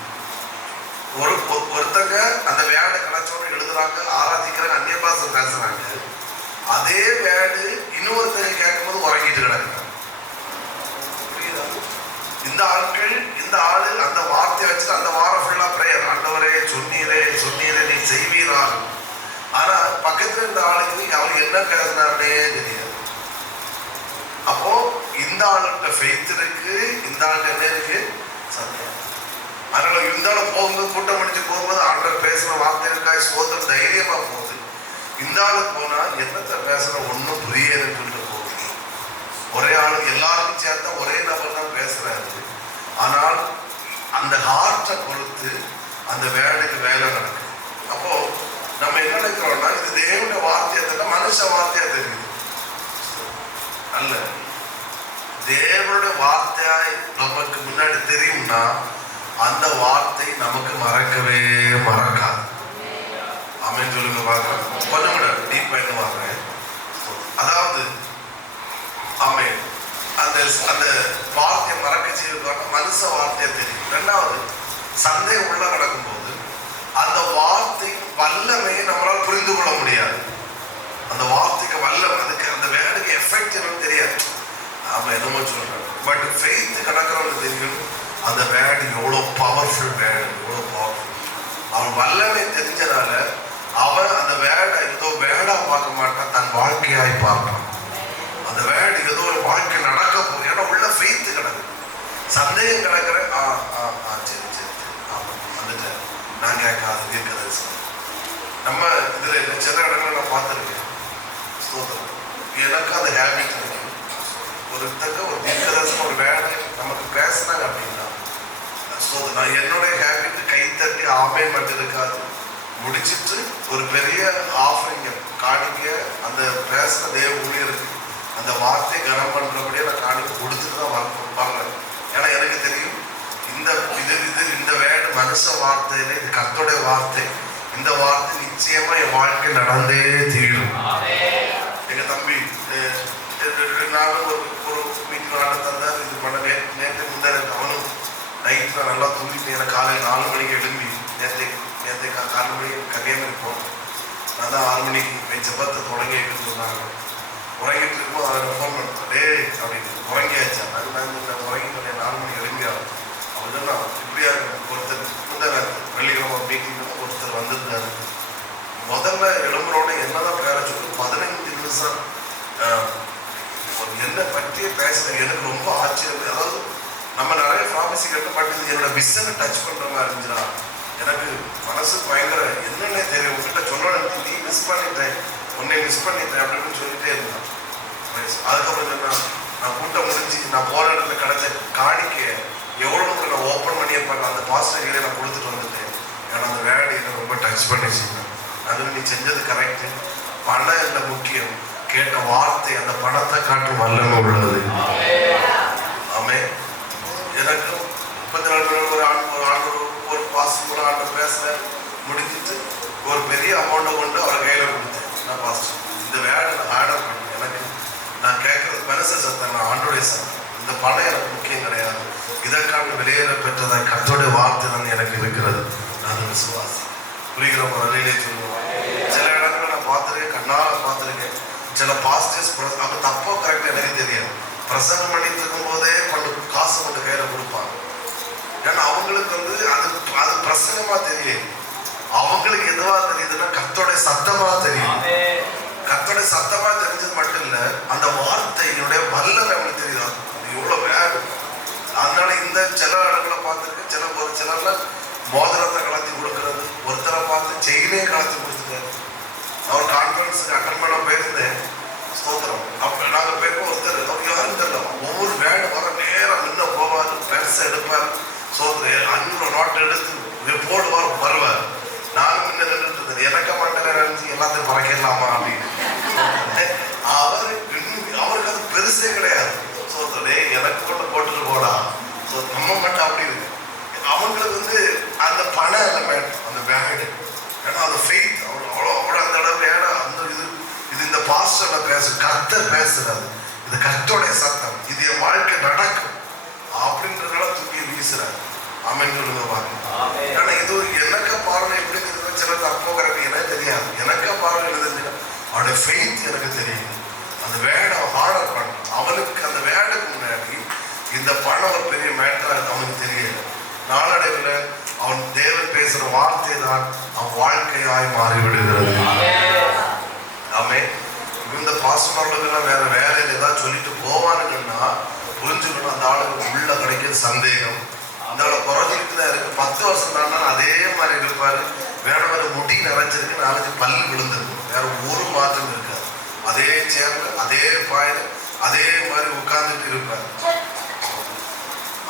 ஒருத்தங்க அந்த வேலை கிடைச்சோன்னு எழுதுறாங்க, ஆராதிக்கிறாங்க, அந்நிய பாஷை பேசுறாங்க. அதே வேலை இன்னொருத்தங்க கேட்கும்போது உறங்கிட்டு கிடக்குறாங்க. புரியுதா? இந்த ஆட்கள், இந்த ஆளு அந்த வார்த்தையை வச்சுட்டு அந்த வாரம் ஃபுல்லா பிரேயர், ஆண்டவரே சொன்னீரே சொன்னீரே நீ செய்வீரால். ஆனா பக்கத்துல இந்த ஆளுக்கு அவர் என்ன பேசுனாருன்னே தெரியாது. அப்போ இந்த ஆளுகிட்ட ஃபெய்த் இருக்கு, இந்த ஆளுக்கு என்ன இருக்கு, சந்தேகம். அதனால இந்த ஆளு போகும்போது, கூட்டம் முடிச்சு போகும்போது ஆண்டவர் பேசுற வார்த்தைகளுக்காய் சோதனை தைரியமா போகுது. இந்த ஆளு போனா என்னத்தை பேசுற ஒன்னும் புரியன்னு சொல்லிட்டு போகுது. ஒரே ஆளு எல்லாருக்கும் சேர்த்தா ஒரே நபர் தான் பேசுறாரு. ஆனால் அந்த ஹார்ட்டை பொறுத்து அந்த வேலைக்கு வேலை நடக்குது. அப்போ நம்ம என்ன நினைக்கிறோம்னா, இது தேவனுடைய வார்த்தையா தெரியல, மனுஷ வார்த்தையா தெரியுது. அல்ல, தேவனுடைய வார்த்தையாய் நமக்கு முன்னாடி தெரியும்னா அந்த வார்த்தை நமக்கு மறக்கவே மறக்காது. ஆமென் சொல்லுங்க பார்க்கலாம். கொஞ்சம் கூட டீப் ஆயிட்டு வாங்க. அதாவது ஆமென், அந்த அந்த வார்த்தையை மறக்க செய்வதற்கான மனுஷ வார்த்தையை தெரியும். ரெண்டாவது, சந்தேகம் உள்ள நடக்கும்போது அந்த வார்த்தை வல்லமையை நம்மளால் புரிந்து கொள்ள முடியாது. அந்த வார்த்தைக்கு வல்லமை, அதுக்கு அந்த வேர்டுக்கு எஃபெக்ட் என்னன்னு தெரியாது. நாம என்னமோ சொல்றோம், பட் ஃபெய்த் கிடக்கிறவனுக்கு தெரியும் அந்த வேர்டு எவ்வளோ பவர்ஃபுல் வேர்டு, எவ்வளோ பவர்ஃபுல். அவன் வல்லமை தெரிஞ்சனால அவன் அந்த வேர்டை ஏதோ வேர்டா பார்க்க மாட்டான், தன் வாழ்க்கையாய் பார்ப்பான். அந்த வேர்டு ஏதோ ஒரு வாழ்க்கை நடக்க போகுது, ஏன்னா உள்ள ஃபெய்த் கிடக்கு. சந்தேகம் கிடக்கிற சரி சரி ஆமாம் வந்துட்டு நான் கேட்காது கேட்கறது. நம்ம இதில் சில இடங்களை நான் பார்த்துருக்கேன். ஸ்தோத்திரம். எனக்கு அந்த ஹேபிட் இருக்கு. ஒருத்தங்க ஒரு தீர்க்கதரிசனம் ஒரு வேலை நமக்கு பேசினாங்க அப்படின்னா ஸ்தோத்திரம், நான் என்னுடைய ஹேபிட் கைத்தட்டி ஆமேன் மட்டும் இருக்காது, முடிச்சுட்டு ஒரு பெரிய ஆஃபரிங்க காணிக்க அந்த பேசுகிற தேவ ஊழியருக்கு அந்த வார்த்தை கனம் பண்ணுறபடியே நான் காணிக்க கொடுத்துட்டு தான் வரேன். ஏன்னா எனக்கு தெரியும் இந்த வேர்டு மனுஷ வார்த்தையில இது கர்த்தருடைய வார்த்தை. இந்த வார்த்தை நிச்சயமா என் வாழ்க்கை நடந்தே தீரும். எங்க தம்பி நானும் ஒரு மீட்டிங் ஆட தந்தார். இது பண்ண நேற்று முந்தாரு அவனும் நைட்டில் நல்லா தூங்கிட்டு எனக்கு காலையில் 4 மணிக்கு எழும்பி நேற்று 4 மணிக்கு கன்னியாகுமரி போனோம். நான் தான் 6 மணிக்கு ஜெபத்தை தொடங்கி சொன்னாங்க. உறங்கிட்டு இருக்கும்போது அவரை ஃபோன் பண்ணுறேன், டே அப்படின்னு உறங்கியாச்சா? நான் உறங்கி 4 மணிக்கு எழும்பி ஆகும் அவர் தான் இப்படியா ஒருத்தர் முந்தான வெள்ளிக்கிழமை மீட்டிங் ஒருத்தர் வந்திருந்தாரு. முதல்ல எழும்புறோட என்னதான் பேர சொல்லி 15 நிமிஷம் என்னை பற்றியே பேசுறேன். எனக்கு ரொம்ப ஆச்சரியம். அதாவது நம்ம நிறைய ப்ராமிசி கட்டப்பட்டது என்னோட விஷனை டச் பண்ற மாதிரி இருந்துச்சுன்னா எனக்கு மனசு பயங்கர என்னன்னே தெரியும். உங்ககிட்ட சொல்லணும், நீ மிஸ் பண்ணிட்டேன், உன்னை மிஸ் பண்ணிட்டேன் அப்படின்னு சொல்லிட்டே இருந்தான். அதுக்கப்புறம் சொன்னா நான் கூட்டம் முடிஞ்சு நான் போற இடத்துல கிடைச்ச காணிக்க எவ்வளவு நான் ஓப்பன் பண்ணி பண்ண அந்த பாஸ்டர் கையில நான் கொடுத்துட்டு வந்துட்டேன். ஏன்னா அந்த வேலை என்னை ரொம்ப டச் பண்ணிச்சுங்க. அது நீ செஞ்சது கரெக்டு, பணம் இல்லை முக்கியம், கேட்ட வார்த்தை அந்த பணத்தை காட்டும் வல்லமை உள்ளது. ஆமே. எனக்கு 34 ஒரு பாஸ்டர் கூட ஆண்டு பேசுற முடிஞ்சிட்டு ஒரு பெரிய அமௌண்ட்டை கொண்டு அவர் கையில கொடுத்தேன். நான் பாஸ்டர் இந்த வேலை நான் ஆர்டர் பண்ணேன். எனக்கு நான் கேட்கறது மனச சத்தம், நான் ஆண்டோடைய சத்தம். இந்த பணம் எனக்கு முக்கியம் கிடையாது, இதற்கான வெளியேற பெற்றதை கர்த்தருடைய வார்த்தை தான் எனக்கு இருக்கிறது. நான் விசுவாசி. புரிகிற முறையிலே சொல்லுவேன். சில இடங்களை நான் பார்த்துருக்கேன், கண்ணால் பார்த்துருக்கேன். சில பாஸ்டர்ஸ் அப்போ தப்போ கரெக்டாக எனக்கு தெரியாது, பிரசங்கம் பண்ணிட்டு இருக்கும் போதே காசு கொண்டு கையில கொடுப்பாங்க. ஏன்னா அவங்களுக்கு அது பிரசங்கமா தெரியும். அவங்களுக்கு எதுவா தெரியுதுன்னா கர்த்தருடைய சத்தமா தெரியும். கர்த்தருடைய சத்தமா தெரிஞ்சது மட்டும் இல்ல, அந்த வார்த்தையினுடைய வல்லமை அவங்களுக்கு தெரியுது. அது எவ்வளவு வேணும். அதனால இந்த சில இடங்களை பார்த்துருக்கேன். ஒரு சிலர்ல மோதிரத்தை கலத்தி கொடுக்கறது, ஒருத்தரை பார்த்து செயினே கலத்தி கொடுத்துருக்காரு. அவர் கான்ஃபரன்ஸுக்கு அட்டன் பண்ண போயிருந்தேன். ஸ்தோத்திரம். அப்ப நாங்க போயிருக்கோம். ஒருத்தர் அவர் யாரும் தெரியல, ஒவ்வொரு வேடு வர நேரம் நின்று போவார், பெருசை எடுப்பார். சோதரர் 500 நோட்டை எடுத்து போடுவார், வருவார். நானும் முன்ன நின்றுட்டு இருந்தேன், இறக்க மாட்டேன் நினைச்சு எல்லாத்தையும் மறைக்கலாமா அப்படின்னு. அவருக்கு அது பெருசே கிடையாது. சோதரே எனக்கு போட்டுட்டு போடா. நம்ம மட்டும் அப்படி இருக்கு. அவங்களுக்கு அந்த பணம் எல்லாம் அந்த வேடு, ஏன்னா அந்த ஃபெய்த் அவ்வளோ அந்த இடத்துல. ஏன்னா அந்த இது இந்த பாஸ்டர்ல கர்த்தர் பேசுறாரு, இது கர்த்தருடைய சத்தம், இது என் வாழ்க்கை நடக்கும் அப்படின்றதால தூக்கி வீசுறாரு. ஆமென் சொல்லுங்க பாருங்க. ஏன்னா இது எனக்கு பார்வை எப்படி தெரியுது, சில தப்போகிறது எனக்கு தெரியாது. எனக்கு பார்வை எழுதுங்க, அவனுடைய ஃபெய்த் எனக்கு தெரியுது. அந்த வேடை ஆர்டர் பண்றான். அவனுக்கு அந்த வேடுக்கு முன்னாடி இந்த பணம் ஒரு பெரிய மேட்டரா அவனுக்கு தெரியல. நாளடைவில் அவன் தேவன் பேசுற வார்த்தை தான் அவன் வாழ்க்கையாய் மாறிவிடுகிறது. ஆமே. இந்த பாஸ்டர்லாம் வேற வேலையில ஏதாவது சொல்லிட்டு போவானுங்கன்னா புரிஞ்சுக்கணும், அந்த ஆளுக்கு உள்ள கிடைக்கிற சந்தேகம் அந்த ஆளை குறைஞ்சிக்கிட்டு தான் இருக்கு. 10 வருஷம் தானா அதே மாதிரி இருப்பாரு. வேற வேற முடி நிறைஞ்சிருக்கு, 4 பல்லு விழுந்திருக்கும், வேற ஒரு மாற்றம் இருக்காது. அதே சேர்ந்து அதே பாயில அதே மாதிரி உட்கார்ந்துட்டு இருப்பாரு.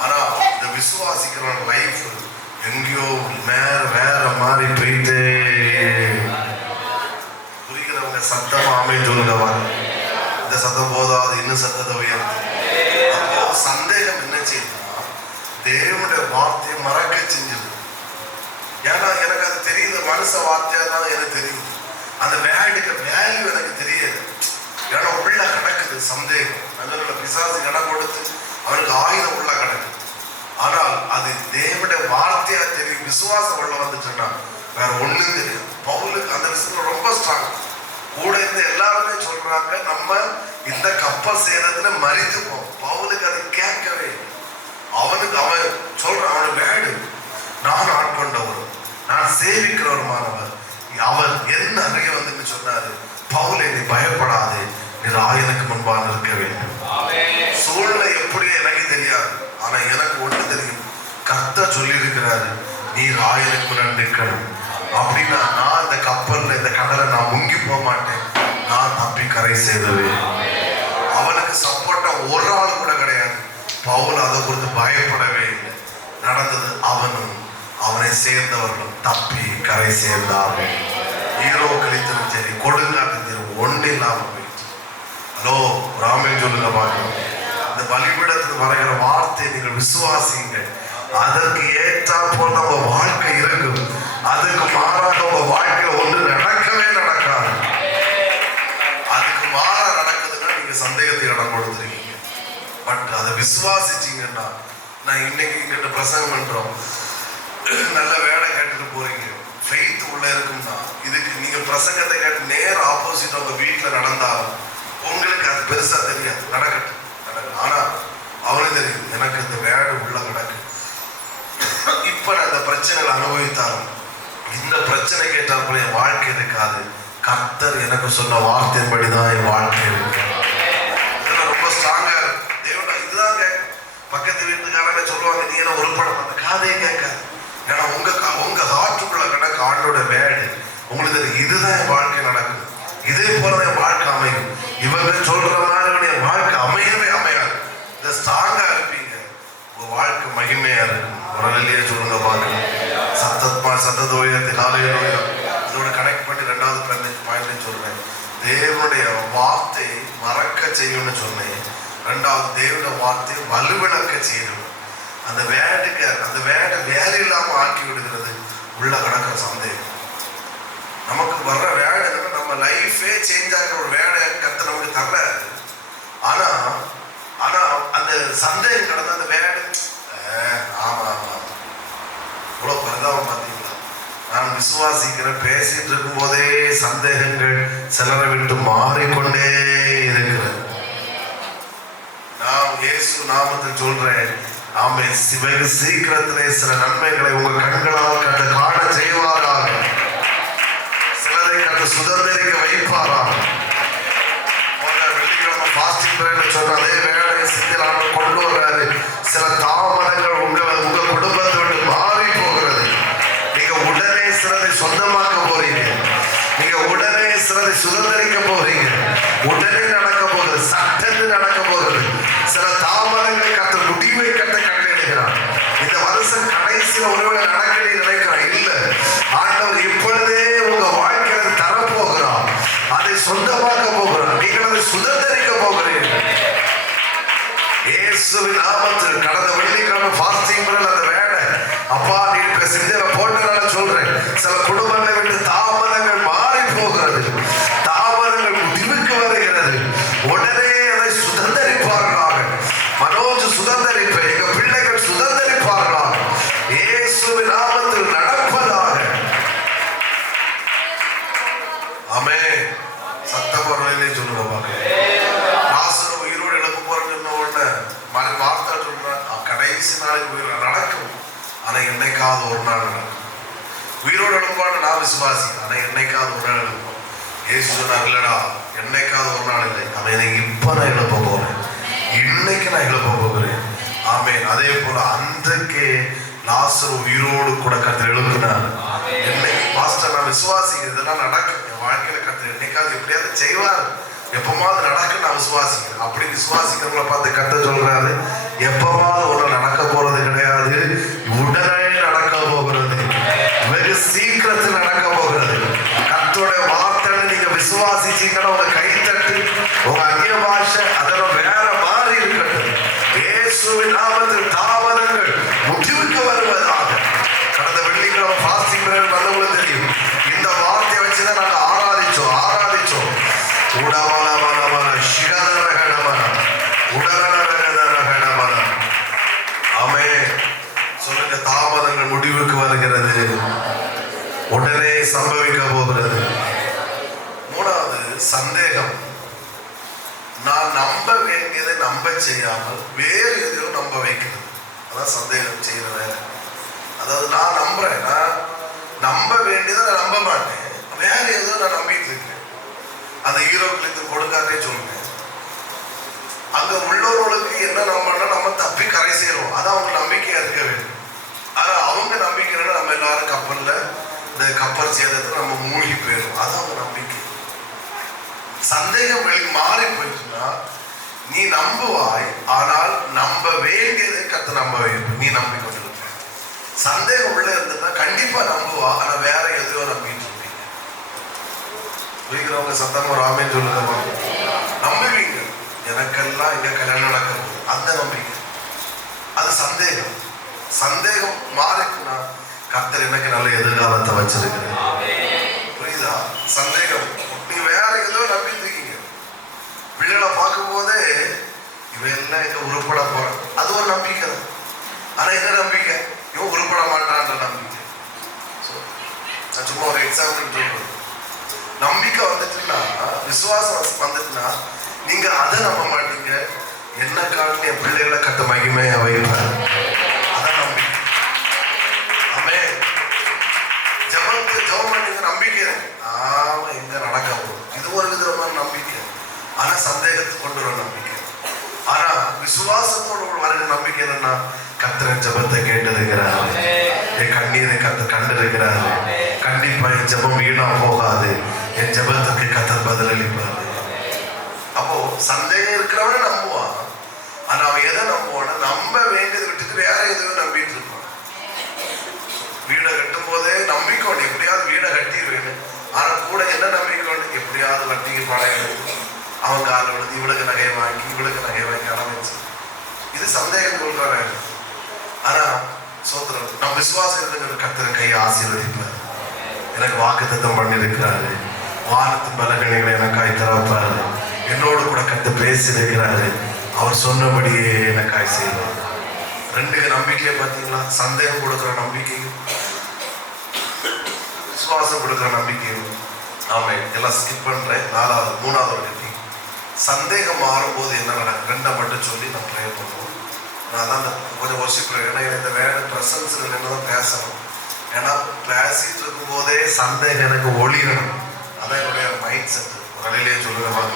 ஆனா இந்த விசுவாசிக்கிறவன் லைஃப் எங்கேயோ வேற மாதிரி போயிட்டு. புரிகிறவங்க சத்தம் ஆமென் சொல்லுங்க. இந்த சத்தம் போதாது, இன்னும் சத்தத்தை உயர்த்து. சந்தேகம் என்ன செய்யுதுன்னா, தேவனுடைய வார்த்தையை மறக்க செஞ்சது. ஏன்னா எனக்கு அது தெரியுது, மனுஷ வார்த்தையா தான் எனக்கு தெரியுது. அந்த வேர்டுக்கு வேல்யூ எனக்கு தெரியாது. ஏன்னா உள்ள கிடக்குது சந்தேகம். நல்ல பிசாசு இடம் கொடுத்து அவனுக்கு ஆயுதம் உள்ள கிடக்குது. ஆனால் அது தேவனுடைய வார்த்தையா தெரியும். விசுவாசம் உள்ள வந்துச்சுன்னா வேற ஒண்ணும் தெரியும். பவுலுக்கு அந்த விஷயத்துல ரொம்ப ஸ்ட்ராங். கூட இருந்து எல்லாருமே சொல்றாங்க நம்ம இந்த கப்பல் செய்யறதுல மறித்துப்போம். பவுலுக்கு அது கேட்கவே. அவனுக்கு அவன் சொல்றான், அவனுக்கு வேடு, நான் ஆட்கொண்டவர், நான் சேவிக்கிறவருமானவர். அவர் என்ன அறைய வந்து சொன்னாரு, பவுலை நீ பயப்படாது, நீ ராயனுக்கு முன்பாக இருக்க வேண்டும். சூழ்நிலை எப்படி எனக்கு தெரியாது, ஆனா எனக்கு ஒண்ணு தெரியும், கர்த்தர் சொல்லி இருக்கிறாரு நீ ராயனுக்கு முன்னாடி நிற்கணும். அப்படின்னா நான் இந்த கப்பல்ல இந்த கடலை நான் முங்கி போக மாட்டேன், நான் தப்பி கரை சேருவேன். அவனுக்கு சப்போர்ட்டா ஒரு ஆள் கூட கிடையாது. பவுல் அதை குறித்து பயப்படவே இல்லை. நடந்தது அவனும் அவனை சேர்ந்தவர்களும் தப்பி கரை சேர்ந்தார்கள். ஈரோ கழித்தலும் சரி, கொடுங்காட்டு ஒண்ணு இல்லாம போயிடுச்சு. ஹலோ ராமே சொல்லுங்க பார்க்கணும். இந்த பலிபீடத்துக்கு வருகிற வார்த்தை நீங்கள் விசுவாசிங்க. அதற்கு ஏற்றா போல் நம்ம வாழ்க்கை இருக்கும். அதுக்கு மாறாக உங்க வாழ்க்கையில ஒன்று நடக்கவே நடக்காது. அதுக்கு மாறா நடக்குதுன்னா நீங்க சந்தேகத்தை இடம் கொடுத்துருக்கீங்க. பட் அதை விசுவாசிச்சீங்கன்னா, நான் இன்னைக்கு இங்கிட்ட பிரசங்கம் பண்றோம், நல்ல வேலை கேட்டுட்டு போறீங்க, ஃபெய்த் உள்ள இருக்கும்னா இதுக்கு நீங்க பிரசங்கத்தை கேட்டு நேர் ஆப்போசிட் உங்க வீட்டுல நடந்தாலும் உங்களுக்கு அது பெருசா தெரியாது. நடக்கட்டும். ஆனா அவனுக்கு தெரியும், எனக்கு இந்த வேலை உள்ள கிடக்கு. இப்ப நான் இந்த பிரச்சனைகளை அனுபவித்தாலும் இந்த பிரச்சனை கேட்டால் என் வாழ்க்கை இருக்காது. கர்த்தர் எனக்கு சொன்ன வார்த்தையின்படிதான் என் வாழ்க்கை இருக்கு. இதெல்லாம் ரொம்ப ஸ்ட்ராங்கா இருக்கு. தேவன் இதுதான் கேட்கும். பக்கத்து வீட்டுக்காரங்க சொல்லுவாங்க, நீ என்ன உருப்பட மாட்ட, காதையே கேட்காது. ஏன்னா உங்க ஹார்ட்டுக்குள்ள கிடக்கு ஆண்டோட வேடு. உங்களுக்கு இதுதான் என் வாழ்க்கை நடக்கும், இதே போலதான் என் வாழ்க்கை அமையும். இவங்க சொல்ற மாதிரி என் வாழ்க்கை அமையவே அமையாது. இந்த ஸ்ட்ராங்கா இருப்பீங்க, உங்க வாழ்க்கை மகிமையா இருக்கும். உடனே சொல்லுங்க பார்க்கணும். சத்தத்தை உயர்த்தி இதோட கனெக்ட் பண்ணி ரெண்டாவது பாயிண்ட் சொல்றேன். தேவனுடைய வார்த்தை மறக்க செய்யணும்னு சொன்னேன். ரெண்டாவது தேவனுடைய வார்த்தை வலுவிழக்க செய்யணும். அந்த வேடுக்கு அந்த வேடை வேலை இல்லாம ஆக்கி விடுகிறது உள்ள கிடக்கிற சந்தேகம். நமக்கு வர்ற வேலை நம்ம லைஃபே சேஞ்ச் ஆகிற ஒரு வேலை கருத்து நமக்கு தர்றாரு. ஆனா ஆனா அந்த சந்தேகம் கடந்த அந்த வேலை ஆமா ஆமா இவ்வளவு பரிதாபம் பார்த்தீங்களா? நான் விசுவாசிக்கிற பேசிட்டு இருக்கும் போதே சந்தேகங்கள் சிலரை விட்டு மாறிக்கொண்டே இருக்கிறது. நான் இயேசு நாமத்தில் சொல்றேன், ஆமே, வெகு சீக்கிரத்திலே சில நன்மைகளை உங்க கண்களால் கண்டு காண செய்வாராக. சிலரை கண்டு சுதந்திரிக்க வைப்பாராக. வெள்ளிக்கிழமை ஃபாஸ்டிங் பிரேயர் சொல்ற அதே வேலையை சித்திராம கொண்டு வர்றாரு. சில தாமதங்கள் உங்க குடும்பத்தை விட்டு மாறி போகிறது. நீங்க உடனே சிலரை சொந்தமாக்க போறீங்க. நீங்க உடனே சிலரை சுதந்திரிக்க போறீங்க. உடனே நடக்க போகுது, சட்டத்து நடக்க போகுது. சில தாமதங்கள் கத்த முடிவை கட்ட கட்டளையிடுகிறார். இந்த வருஷம் கடைசியில் ஒருவேளை நடக்க நினைக்கிறான், இல்ல, ஆண்டவர் இப்பொழுதே உங்க வாழ்க்கையை தரப்போகிறார். அதை சொந்தமாக்க போகிறார். நீங்கள் அதை சுதந்திரிக்க போகிறீர்கள். இயேசுவின் நாமத்தில் கடந்த வெள்ளிக்கிழமை ஃபாஸ்டிங் பண்ணல அந்த வேலை அப்பா நீ சிந்தையில போட்டனால சொல்றேன். சில குடும்பங்களை விட்டு தாமதங்கள் மாறி போகிறது. தாமதங்கள் முடிவுக்கு வருகிறது. உடனே அதை சுதந்திரிப்பார்களாக. மனோஜ் சுதந்திரிப்ப, எங்க பிள்ளைகள் சுதந்திரிப்பார்களாக. இயேசுவின் நாமத்தில் நடப்பதாக. ஆமென். சத்த பொருளிலே சொல்லுவாங்க. லாசரு உயிரோடு எழுப்ப போறேன்னு உடனே வார்த்தை சொல்றான், கடைசி நாளைக்கு உயிரோடு நடக்கும். ஆனா என்னைக்காவது ஒரு நாள் நடக்கும். உயிரோடு எழுப்பான்னு நான் விசுவாசி. ஆனா என்னைக்காவது ஒரு நாள் எழுப்போம். ஏசு சொன்னார், இல்லடா என்னைக்காவது ஒரு நாள் இல்லை, அவன் இப்ப நான் எழுப்ப போறேன், இன்னைக்கு நான் எழுப்ப போகிறேன். ஆமே. அதே போல அன்றைக்கு லாசரு உயிரோடு கூட கர்த்தர் எழுப்பினார். என்னைக்கு பாஸ்டர் நான் விசுவாசிக்கிறேன், இதெல்லாம் நடக்கும் என் வாழ்க்கையில, கர்த்தர் என்னைக்காவது எப்படியாவது செய்வார், எப்பமாவது நடக்கும் நான் விசுவாசிக்கிறேன். அப்படி விசுவாசிக்கிறவங்களை பார்த்து கர்த்தர் சொல்றாரு, எப்பமாவது ஒன்று நடக்க போறது கிடையாது, உடனே நடக்க போகிறது, வெகு சீக்கிரத்தில் நடக்க போகிறது. கர்த்தருடைய வார்த்தை நீங்க விசுவாசிச்சீங்கன்னா உங்க கைத்தட்டு உங்க அந்நிய பாஷை அதெல்லாம் வேற மாதிரி இருக்கட்டும். இயேசுவின் நாமத்தில் தாமதங்கள் சொல்லுங்க, தாமதங்கள் முடிவுக்கு வருகிறது, உடனே சம்பவிக்க போகிறது. மூணாவது சந்தேகம். நான் நம்ப வேண்டியதை நம்ப செய்யாமல் வேறு எதையோ நம்ப வைக்கிறது. அதான் சந்தேகம் செய்யற வேலை. அதாவது நான் நம்புறேன், நான் நம்ப வேண்டியதை நான் நம்ப மாட்டேன், வேற ஏதோ நான் நம்பிட்டு இருக்கேன். அந்த ஈரோக்களுக்கு கொடுக்காதே சொல்லுங்க. அங்க உள்ளவர்களுக்கு என்ன நம்பனா நம்ம தப்பி கரை சேருவோம். அதான் அவங்க நம்பிக்கையா இருக்க வேண்டும். ஆனா அவங்க நம்பிக்கைன்னா நம்ம எல்லாரும் கப்பல்ல இந்த கப்பல் சேதத்துல நம்ம மூழ்கி போயிடும். அதான் அவங்க நம்பிக்கை. சந்தேகம் வெளி மாறி போயிடுச்சுன்னா நீ நம்புவாய், ஆனால் நம்ப வேண்டியதை கத்து நம்ப வைப்ப. நீ நம்பி கொண்டிருப்ப. சந்தேகம் உள்ள இருந்ததுன்னா கண்டிப்பா நம்புவா, ஆனா வேற எதுவோ நம்பிட்டு இருப்பீங்க. புரிகிறவங்க சத்தமா ராமேன்னு சொல்லுங்க. நம்புவீங்க, எனக்கெல்லாம் இங்க கல்யாணம் நடக்கும், அந்த நம்பிக்கை. அது சந்தேகம். சந்தேகம் மாறிக்குன்னா கர்த்தர் எனக்கு நல்ல எதிர்காலத்தை வச்சிருக்கிறேன். புரியுதா? சந்தேகம் நீங்க வேற ஏதோ நம்பிட்டு இருக்கீங்க. பிள்ளைகளை பார்க்கும் போதே இவன் எல்லாம் எங்க உருப்பட போறான், அது ஒரு நம்பிக்கை தான். ஆனா என்ன நம்பிக்கை? இவன் உருப்பட மாட்டான்ற நம்பிக்கை. நான் சும்மா ஒரு எக்ஸாம்பிள் சொல்றேன். நம்பிக்கை வந்துட்டுன்னா, விசுவாசம் வந்துட்டுன்னா நீங்க அதை நம்ப மாட்டீங்க. என்ன காரணம் என் பிள்ளைகளை கத்த மகிமையை வைப்பார். அதான் நம்பிக்கை. ஆமே. ஜபம் நீங்க நம்பிக்கை. ஆமா, எங்க நடக்க போகுது, இது ஒரு விதமான நம்பிக்கை. ஆனா சந்தேகத்தை கொண்டு வர நம்பிக்கை. ஆனா விசுவாசத்தோடு வர நம்பிக்கை என்னன்னா, கர்த்தர் ஜபத்தை கேட்டிருக்கிறாரு, என் கண்ணீரை கர்த்தர் கண்டிருக்கிறாரு, கண்டிப்பா என் ஜபம் வீணா போகாது, என் ஜபத்துக்கு கர்த்தர் பதிலளிப்பாரு. அப்போ சந்தேகம் இருக்கிறவன நம்புவான். ஆனா அவன் எதை நம்புவான்னா, நம்ப வேண்டியதை விட்டுட்டு வேற எதுவும் நம்பிட்டு இருப்பான். வீடை கட்டும் போதே நம்பிக்கை எப்படியாவது வீடை கட்டிடுவேன். ஆனா கூட என்ன நம்பிக்கை, எப்படியாவது வட்டிக்கு பணம் எடுத்து அவன் கால விழுந்து இவளுக்கு நகை வாங்கி இவளுக்கு நகை வாங்கி ஆரம்பிச்சு. இது சந்தேகம் கொள்ற வேலை. ஆனா சோத்திரம், நம் விசுவாசம் கர்த்தர் கையை ஆசீர்வதிப்பார். எனக்கு வாக்குத்தத்தம் பண்ணியிருக்கிறாரு, வானத்தின் பலகணிகளை எனக்காய் திறப்பாரு, என்னோடு கூட கர்த்தர் பேசியிருக்கிறாரு, அவர் சொன்னபடியே எனக்காய் செய்வார். ரெண்டுக்கு நம்பிக்கையை பார்த்தீங்களா? சந்தேகம் கொடுக்குற நம்பிக்கையும் விசுவாசம் கொடுக்குற நம்பிக்கையும். ஆமே, எல்லாம் ஸ்கிப் பண்றேன். மூணாவது ஒரு கட்டி. சந்தேகம் மாறும்போது என்ன நடக்கும்? ரெண்டை மட்டும் சொல்லி நான் ப்ரே பண்ணுவோம். நான் தான் கொஞ்சம் ஒர்ஷிப், ஏன்னா இந்த வேற ப்ரெசன்ஸ் என்னதான் பேசணும். ஏன்னா பேசிட்டு இருக்கும் போதே சந்தேகம் எனக்கு ஒளியணும். அதான் என்னுடைய மைண்ட் செட். ஒரு அலையிலேயே சொல்லுவேன்,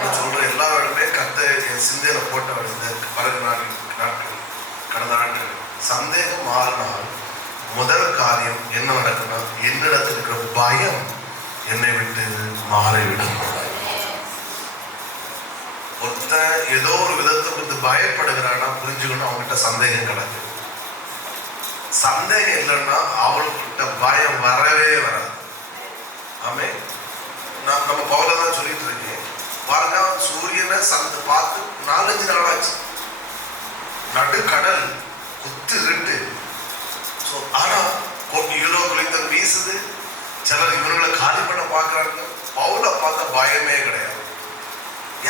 நான் சொல்றேன் எல்லா வேலையுமே கத்த என் சிந்தையில போட்ட இந்த பிறகு நாட்கள் கடந்த நாட்கள் சந்தேகம் மாறினால் முதல் காரியம் என்ன நடக்குன்னா, என்னிடத்தில் இருக்கிற பயம் என்னை விட்டு மாறிவிடும். ஒருத்தன் ஏதோ ஒரு விதத்தை வந்து பயப்படுகிறான்னா புரிஞ்சுக்கணும், அவங்ககிட்ட சந்தேகம் கிடக்கு. சந்தேகம் இல்லைன்னா அவள்கிட்ட பயம் வரவே வராது. ஆமே, நான் நம்ம பவுல தான் சொல்லிட்டு இருக்கேன். பாருங்க, சூரியனை பார்த்து 4-5 நாளாச்சு, நடுக்கடல் குத்து இருட்டு. ஆனா யூரோ குளித்தல் வீசுது. சிலர் இவர்களை காலி பண்ண பார்க்கறாங்க. பவுல பார்த்த பயமே கிடையாது.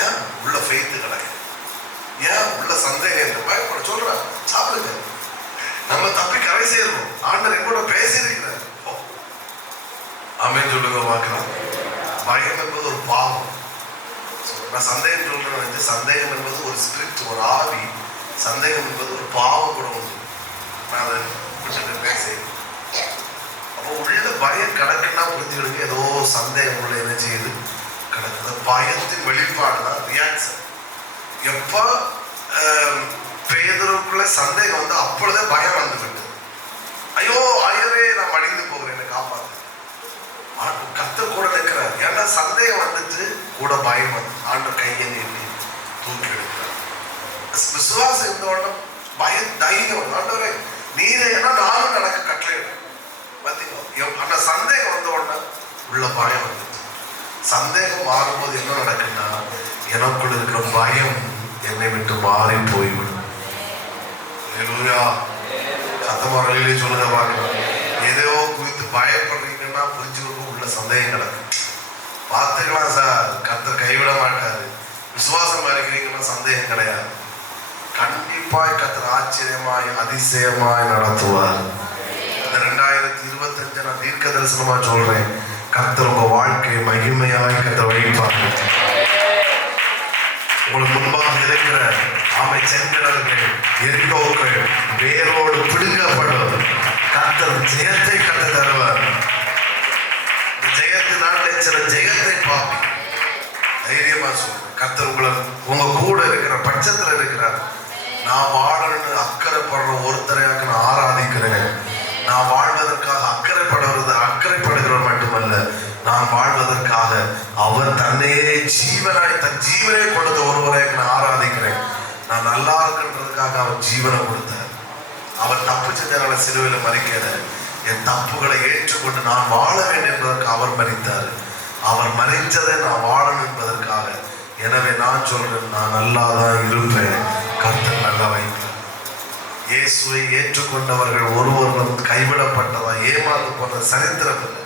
ஏன்? உள்ள ஃபெய்த் கிடையாது. ஏன்? உள்ள சந்தேகம். பயப்பட சொல்ற, சாப்பிடுங்க, நம்ம தப்பி கரை சேருவோம், ஆண்டவர் எங்கூட பேசியிருக்கிறார். ஆமென் சொல்லுங்க பார்க்கலாம். பயம் என்பது ஒரு பாவம். நான் சந்தேகம் சொல்றேன். சந்தேகம் என்பது ஒரு ஸ்பிரிட், ஒரு ஆவி. சந்தேகம் என்பது ஒரு பாவம் கூட உண்டு. நான் அதை பேசுறேன். அப்போ உள்ள பயம் கிடக்குன்னா புரிஞ்சுக்கிடுங்க, ஏதோ சந்தேகம் உள்ள என்ன செய்யுது கிடக்குது. பயத்தின் வெளிப்பாடுதான் ரியாக்ஷன். எப்போ பேதுருக்குள்ள சந்தேகம் வந்து அப்பொழுதே பயம் வந்துவிட்டு, ஐயோ ஆயவே நான் மடிந்து போகிறேன், என்னை காப்பாற்று. கர்த்தர் கூட நிற்கிறார். ஏன்னா சந்தேகம் வந்துட்டு கூட பயம் வந்து ஆண்டவர் கையை நீட்டி தூக்கி எடுக்கிறார். விசுவாசம் இருந்தோட பயம் தைரியம், ஆண்டவரே நீரே ஏன்னா நானும் எனக்கு கட்டளையிடும். பார்த்தீங்களா? ஆனா சந்தேகம் வந்த உடனே உள்ள பயம் வந்துச்சு. சந்தேகம் மாறும்போது என்ன நடக்குன்னா, எனக்குள்ள இருக்கிற பயம் என்னை விட்டு மாறி போய்விடும். சத்தமாரிலே சொல்லுங்க பார்க்கலாம். ஏதோ குறித்து பயப்படுறீங்கன்னா புரிஞ்சுக்கணும், உள்ள சந்தேகம் கிடக்கு. பார்த்துக்கலாம் சார், கர்த்தர் கைவிட மாட்டாரு. விசுவாசமா இருக்கிறீங்கன்னா சந்தேகம் கிடையாது. கண்டிப்பாய் கர்த்தர் ஆச்சரியமாய் அதிசயமாய் நடத்துவார். இந்த 2025 நான் தீர்க்க தரிசனமா சொல்றேன், கர்த்தர் உங்க வாழ்க்கையை மகிமையாய் கர்த்தர் வைப்பார். உங்களுக்கு முன்பாக இருக்கிற செங்கடல்கள் எரிகோக்கள் வேரோடு பிடுங்கப்படும். கர்த்தர் ஜெயத்தை கத்து தருவார். இந்த ஜெயத்தினாலே சில ஜெயத்தை பார்ப்பீங்க. தைரியமா சொல்லுங்க, கர்த்தர் உங்க கூட இருக்கிற பட்சத்துல இருக்கிறார். நான் வாழணும்னு அக்கறைப்படுற ஒருத்தரையாக நான் ஆராதிக்கிறேன். நான் வாழ்வதற்காக அக்கறைப்படுகிறவர் மட்டுமல்ல, நான் வாழ்வதற்காக அவர் தன்னையே ஜீவனாய் தன் ஜீவனை கொடுத்த ஒருவரையாக நான் ஆராதிக்கிறேன். நான் நல்லா இருக்கின்றதுக்காக அவர் ஜீவனை கொடுத்தார். அவர் தப்பு செஞ்சனால சிலுவையில் மறிக்கல, என் தப்புகளை ஏற்றுக்கொண்டு நான் வாழ வேண்டும் என்பதற்கு அவர் மறித்தார். அவர் மறித்ததை நான் வாழணும் என்பதற்காக. எனவே நான் சொல்றேன், நான் நல்லாதான் இருப்பேன், கர்த்தர் நல்லா வைப்பார். இயேசுவை ஏற்றுக்கொண்டவர்கள் ஒருவரும் கைவிடப்பட்டதா ஏமாந்து போன சரித்திரம் இல்லை.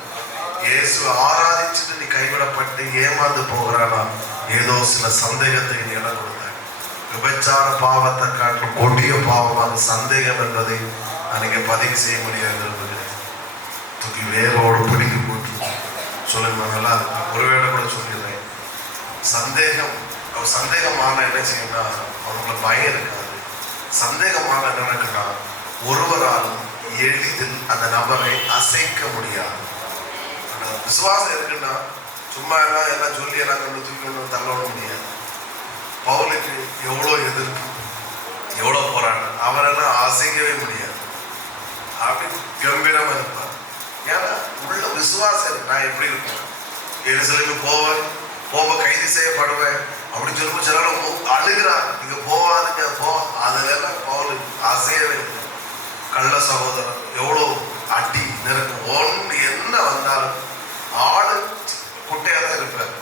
இயேசுவை ஆராதிச்சுட்டு நீ கைவிடப்பட்டு ஏமாந்து போகிறானா, ஏதோ சில சந்தேகத்தை நீ இடம் கொடுத்தாங்க. விபச்சார பாவத்தை காட்டும் கொடிய பாவமாக சந்தேகம் என்பதை நான் இங்கே பதிவு செய்ய முடியாது விரும்புகிறேன். தூக்கி வேரோடு பிடிங்கி போட்டு சொல்லுங்க, நல்லா ஒருவேளை கூட சொல்லிடுறேன். சந்தேகமான என்ன செய்யணும்னா அவங்களுக்கு பயம் இருக்காது. சந்தேகமான நடக்குன்னா ஒருவராலும் எளிதில் அந்த நபரை அசைக்க முடியாது. விசுவாசம் இருக்குன்னா சும்மா எல்லாம் சொல்லி எல்லாம் கொண்டு தூக்கி தள்ளோட முடியாது. பவுலுக்கு எவ்வளோ எதிர்ப்பு, எவ்வளோ போராட்டம், அவரெல்லாம் அசைக்கவே முடியாது. அப்படி கம்பீரமா இருப்பார். ஏன்னா உள்ள விசுவாசம் இருக்கு. நான் எப்படி இருப்பேன், எருசலேமுக்கு போக கைது செய்யப்படுவேன் அப்படின்னு சொல்லி சில அழுகிறாங்க. நீங்க போவாதுங்க அதெல்லாம் பவுலுக்கு அசையவே இல்லை. கள்ள சகோதரன் எவ்வளோ அடி நெருக்கம் ஒன்று என்ன வந்தாலும் ஆளு குட்டையாக தான் இருப்பார்.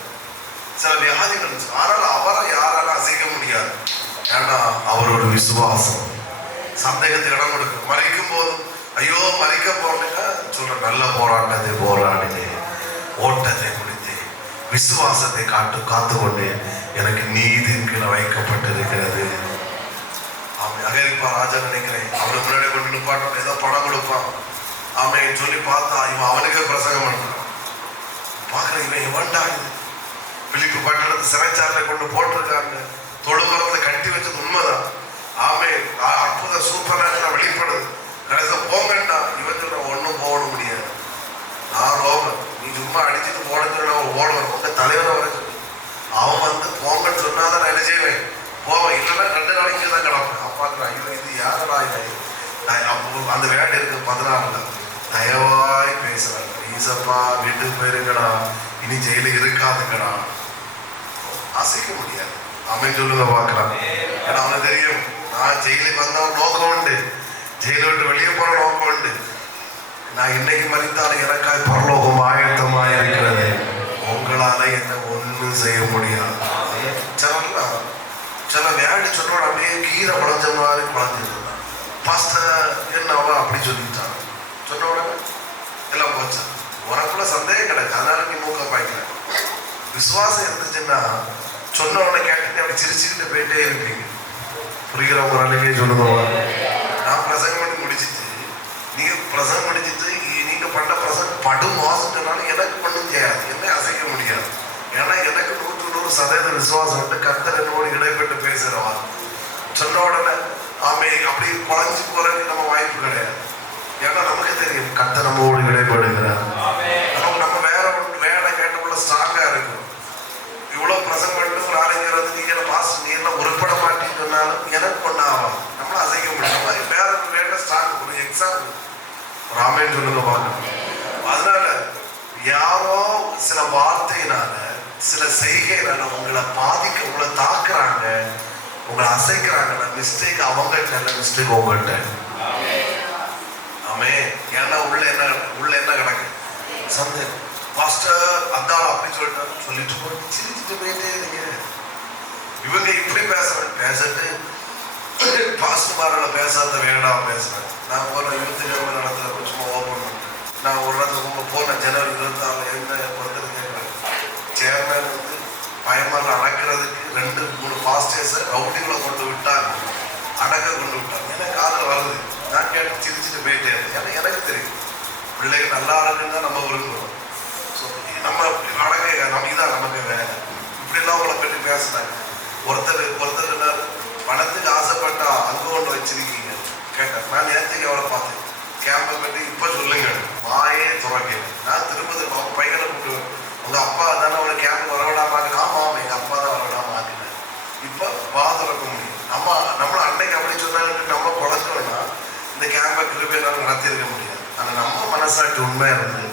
சில வியாதிகள் ஆனால் அவரை யாராலும் அசைக்க முடியாது. ஏன்னா அவரோட விசுவாசம். சந்தேகத்துக்கு இடம் கொடுக்கும். மறிக்கும் போதும் ஐயோ மறிக்க போனேன்னா சொல்ற, நல்ல போராட்டத்தை போராடினேன், ஓட்டத்தை முடித்தேன், விசுவாசத்தை காத்துக்கொண்டே எனக்கு நீதியின் கீழே வைக்கப்பட்டிருக்கிறது. அகரிப்பா ராஜா நினைக்கிறேன், அவனுக்கு முன்னாடி கொண்டு நிப்பாட்டம் ஏதோ பணம் கொடுப்பான். அவன் சொல்லி பார்த்தா இவன் அவனுக்கே பிரசங்கம் பண்றான். பார்க்குற இவன் எவன்டாங்க. பிலிப்பு பட்டணத்து சிறைச்சாலை கொண்டு போட்டிருக்காங்க. தொழுமரத்தை கட்டி வச்சது உண்மைதான். அற்புத சூப்பராக வெளிப்படுது. கடைசியில் போங்கண்டா, இவன் சொல்ற ஒன்றும் போட முடியாது. நான் ரோமன், நீ சும்மா அடிச்சுட்டு போனதுன்னு ஓடுவேன். உங்க தலைவரை வர சொல்லி அவன் போங்கன்னு சொன்னாதான் நான் என்ன செய்வேன், போவேன். இல்லைன்னா 2 நாளைக்கு தான் கிடப்பேன். அப்பாக்குறான், இது யாரா அப்போ அந்த வேலை இருக்கு 14 தயவாய் பேசுறாங்க. ஈசப்பா வீட்டுக்கு போயிருங்கடா, இனி ஜெயில இருக்காதுங்கடா. அசைக்க முடியாது. அவன் சொல்லுங்க பார்க்கலாம். ஏன்னா அவனுக்கு தெரியும், நான் ஜெயிலுக்கு வந்தவன் நோக்கம் உண்டு, ஜெயிலை விட்டு வெளியே போற நோக்கம் உண்டு. நான் இன்னைக்கு மறித்தாலும் எனக்காக பரலோகம் ஆயத்தமாக இருக்கிறது. உங்களால என்ன ஒன்றும் செய்ய முடியாது. சில வியாடி சொன்னோட அப்படியே கீரை குழஞ்ச மாதிரி குழஞ்சிருந்தான். பாஸ்டர் என்னவா அப்படி சொல்லிட்டான். சொன்ன உடனே எல்லாம் போச்சு. உனக்குள்ள சந்தேகம் கிடையாது, அதனால நீ மூக்க பாய்க்கல. விசுவாசம் இருந்துச்சுன்னா சொன்ன உடனே கேட்டுட்டு அப்படி சிரிச்சுக்கிட்டு போயிட்டே இருப்பீங்க. புரிகிறவங்க நாளைக்கே சொல்லுங்க. நான் பிரசங்கம் பண்ணி முடிச்சுட்டு நீங்க பிரசங்கம் முடிச்சுட்டு நீங்க பண்ண பிரசங்கம் படு மோசம்னால எனக்கு ஒன்றும் செய்யாது, என்ன அசைக்க முடியாது. ஏன்னா எனக்கு 100% விசுவாசம் வந்து கர்த்தர் என்னோடு இடைப்பட்டு பேசுறவா. சொன்ன உடனே அப்படி குழஞ்சி போறதுக்கு நம்ம வாய்ப்பு கிடையாது. ஏன்னா நமக்கு தெரியும் கர்த்தர் நம்மோடு இடைப்படுகிறார். நம்ம வேலை கேட்டக்குள்ள ஸ்ட்ராங்கா இருக்கும். இவ்வளவு பிரசங்கம் பண்ணிட்டு ஒரு ஆளுங்கிறது நீங்க பாஸ்ட் நீ எல்லாம் உருப்பட மாட்டேன்னு சொன்னாலும் எனக்கு ஒன்றும் ஆகும், நம்மளும் அசைக்க முடியும். வேற வேலை ஸ்ட்ராங். ஒரு எக்ஸாம்பிள் ராமேன்னு சொல்லுங்க பார்க்கணும். அதனால யாரோ சில வார்த்தையினால சில செய்கைனால உங்களை பாதிக்க, உங்களை தாக்குறாங்க, உங்களை அசைக்கிறாங்க. மிஸ்டேக் அவங்கள்ட்ட இல்லை, மிஸ்டேக் உங்கள்கிட்ட. ஆமே. ஏன்னா உள்ள என்ன கிடக்கு சந்தேகம். பாஸ்டர் அதான் அப்படி சொல்லிட்டு சிரிச்சுட்டு போயிட்டே இருங்க. இவங்க இப்படி பேசிட்டு பாஸ்டர்மாரோட பேசாத வேண்டாம் பேசுறேன். நான் போன 24 நடத்துல சும்மா ஓப்பன் பண்ணேன். நான் ஒரு இடத்துல போனேன். ஜனவரி 24 என்ன பொறுத்திருக்கேன். சேர்மேன் வந்து பயமாக அடக்கிறதுக்கு 2-3 பாஸ்டர்ஸை ரவுண்டிகளை கொண்டு விட்டாங்க, அடக்க கொண்டு விட்டாங்க. ஏன்னா காதில் வருது, நான் கேட்டு சிரிச்சுட்டு போயிட்டேன். ஏன்னா எனக்கு தெரியும் பிள்ளைகள் நல்லா இருக்குன்னு தான் நம்ம விரும்புகிறோம். ஸோ நம்ம அடக்க நம்ம இதான் நமக்கு வேலை. இப்படிலாம் உங்களை பற்றி பேசுனாங்க. ஒருத்தர் என்ன பணத்துக்கு ஆசைப்பட்டா அங்கே ஒன்று வச்சிருக்கீங்க கேட்டேன். நான் நேரத்துக்கு எவ்வளோ பார்த்தேன் கேம்பை பற்றி இப்போ சொல்லுங்க, வாயே துறக்கல. நான் திரும்ப பையனை கூப்பிட்டு, உங்கள் அப்பா தானே அவனை கேம்ப் வரவிடாமாங்க. ஆமாம், எங்கள் அப்பா தான் வரவிடாமாக்கினேன். இப்போ வா திறக்க முடியும். நம்மளை அன்னைக்கு அப்படி சொன்னாங்கன்னு நம்ம குழந்தைன்னா இந்த கேம்பை கிருபையெல்லாம் நடத்திருக்க முடியாது. ஆனால் நம்ம மனசாட்சி உண்மையாக இருந்து